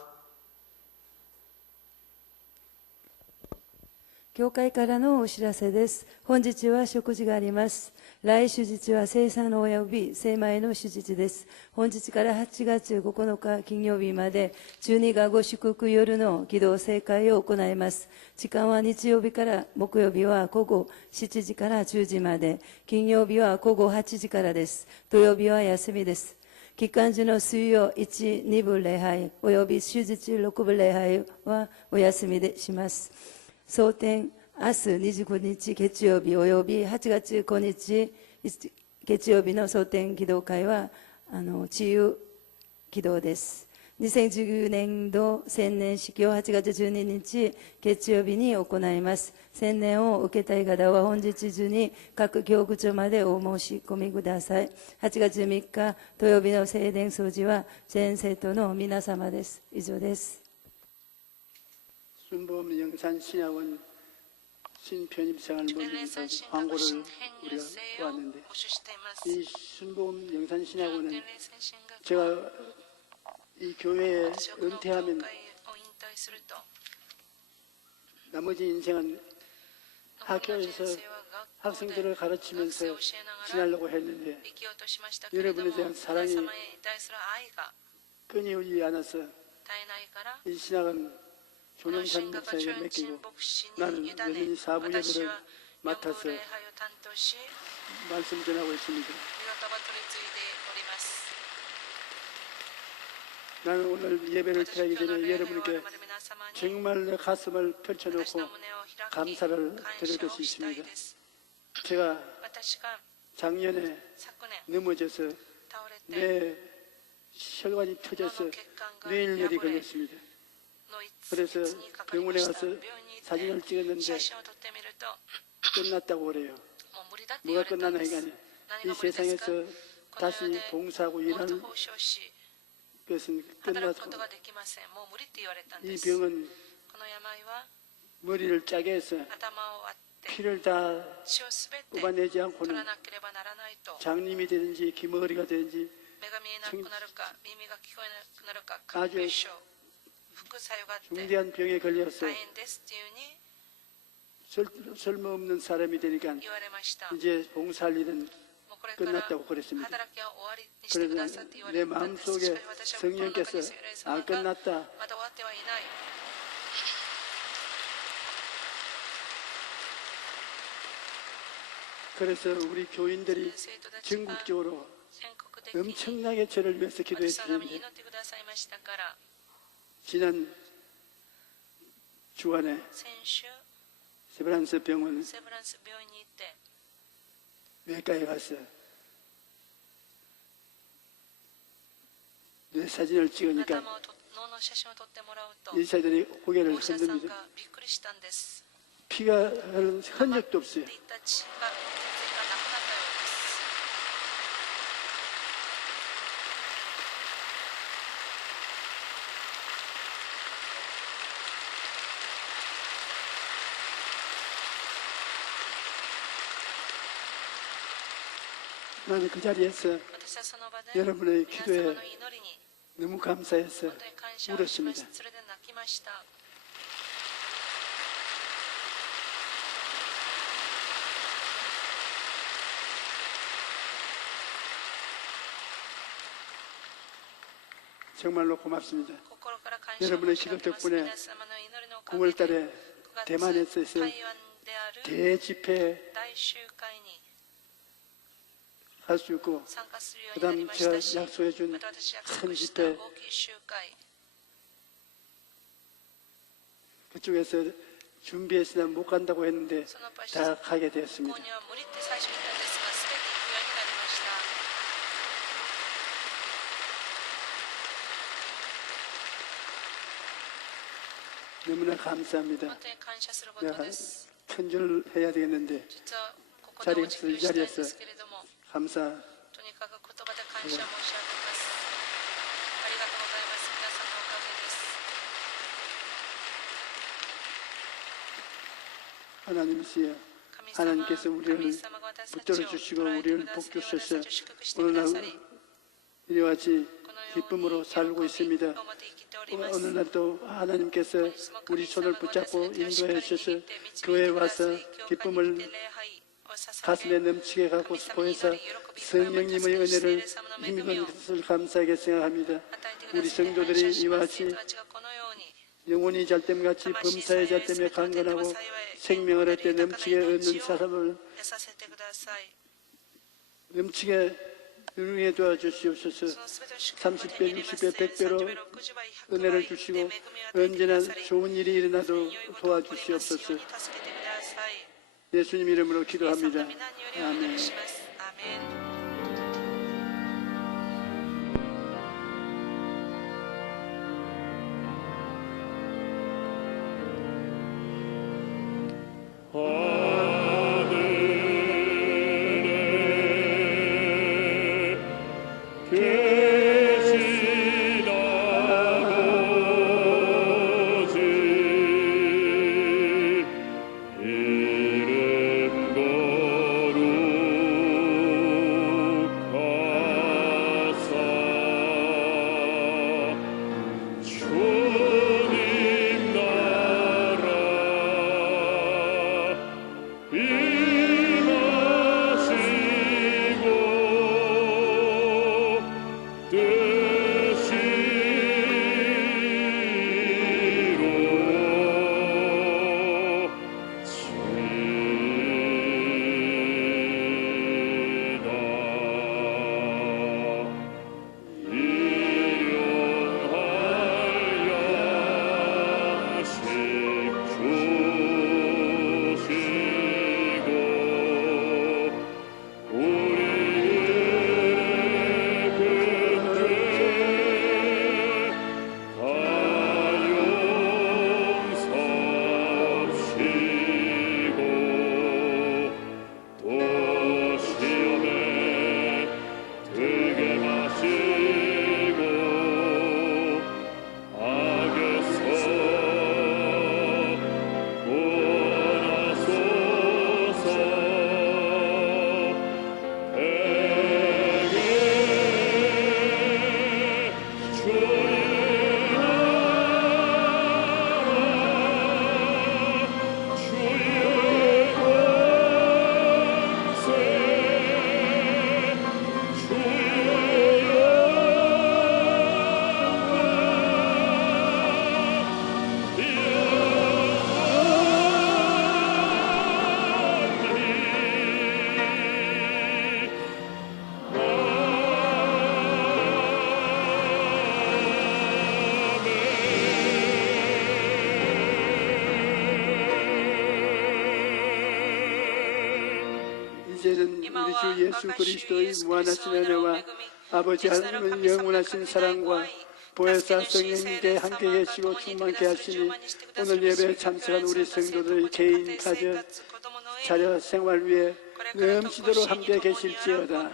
教会からのお知らせです。本日は食事があります。来主日は聖餐及び聖米の主日です。本日から8月9日金曜日まで、12がご祝福夜の祈祷聖会を行います。時間は日曜日から木曜日は午後7時から10時まで、金曜日は午後8時からです。土曜日は休みです。期間中の水曜1、2部礼拝、及び終日6部礼拝はお休みでします。蒼天、明日29日月曜日及び8月5日月曜日の蒼天祈祷会は自由祈祷です。2019年度千年式を8月12日月曜日に行います。千年を受けたい方は本日中に各教区長までお申し込みください。8月3日土曜日の聖殿掃除は全生徒の皆様です。以上です。 순복음 영산신학원 신편입생을 모집해서 광고를 우리가 보았는데 이 순복음 영산신학원은 제가 이 교회에 은퇴하면 나머지 인생은 학교에서 학생들을 가르치면서 지내려고 했는데 여러분에 대한 사랑이 끊이지 않아서 이 신학은 조영찬 목사에게 맡기고 나는 여전히 사부예배를 맡아서 말씀 전하고 있습니다. 나는 오늘 예배를 드리기 전에 여러분께 정말 내 가슴을 펼쳐놓고 감사를 드릴 것이 있습니다. 제가 작년에 넘어져서 내 혈관이 터져서 뇌일열이 걸렸습니다. 그래서 병원에 가서 사진을 찍었는데 끝났다고 그래요. 뭐가 끝났나 하니까 이 세상에서 다시 봉사하고 일할 것은 끝났고 이 병은 머리를 짜게 해서 피를 다 뽑아내지 않고는 장님이 되든지 기머리가 되든지 아주 중대한 병에 걸려서 쓸모없는 사람이 되니까 이제 봉사할 일은 끝났다고 그랬습니다. 그래서 내 마음속에 성령께서 안 끝났다. 그래서 우리 교인들이 전국적으로 엄청나게 저를 위해서 기도해 주는데 지난 주간에 세브란스 병원 외과에 가서 뇌 사진을 찍으니까 의사들이 고개를 흔듭니다. 피가 흐르는 흔적도 없어요. 나는 그 자리에서 여러분의 기도에 너무 감사해서 울었습니다. 정말로 고맙습니다. 여러분의 기도 덕분에 9월 달에 대만에서 대집회 할 수 있고, 参加するよう 그 になり 다음 まし 제가 たし、 약속해 준 また私約 큰 束した 집회 大きい集会、 그쪽에서 준비했으나 못 간다고 했는데 その場所 다 가게 こ 되었습니다. こには無理って最初言ったんですが、すべて行くようになりました。 너무나 감사합니다. 本当に感謝すること 내가 です。 편지를 해야 되겠는데 実はここでお辞儀をしたいんですけれども、 감사 とにかく言葉で感謝申し上げます。ありがとうございます。皆さんのおかげです。 하나님이시여 神様、 하나님께서 우리를 神様が私たちを 붙들어 주시고 捉えて 우리를 くださり、 복주셔서 私たちを祝福して 오늘 くだ 날 さり、 이와 같이 このように 기쁨으로 살고 있습니다. 喜びを持って生きております。 오늘날 또 하나님께서 우리 손을 붙잡고 인도해 주셔서 교회에 와서 기쁨을 가슴에 넘치게 갖고 보여서 성령님의 은혜를 힘입은 것을 감사하게 생각합니다. 우리 성도들이 이와 같이 영혼이 잘 때 같이 범사에 잘 때에 강건하고 생명을 얻되 넘치게 얻는 사람을 넘치게 유능해 도와주시옵소서. 30배, 60배, 100배로 은혜를 주시고 언제나 좋은 일이 일어나도 도와주시옵소서. 예수님 이름으로 기도합니다. 아멘. 이제는 우리 주 예수 그리스도의 무한하신 은혜와 아버지 하나님의 영원하신 사랑과 보혜사 성령님께 함께 계시고 충만케 하시니 오늘 예배에 참석한 우리 성도들의 개인, 가정, 자녀 생활 위에 넘치도록 함께 계실지어다.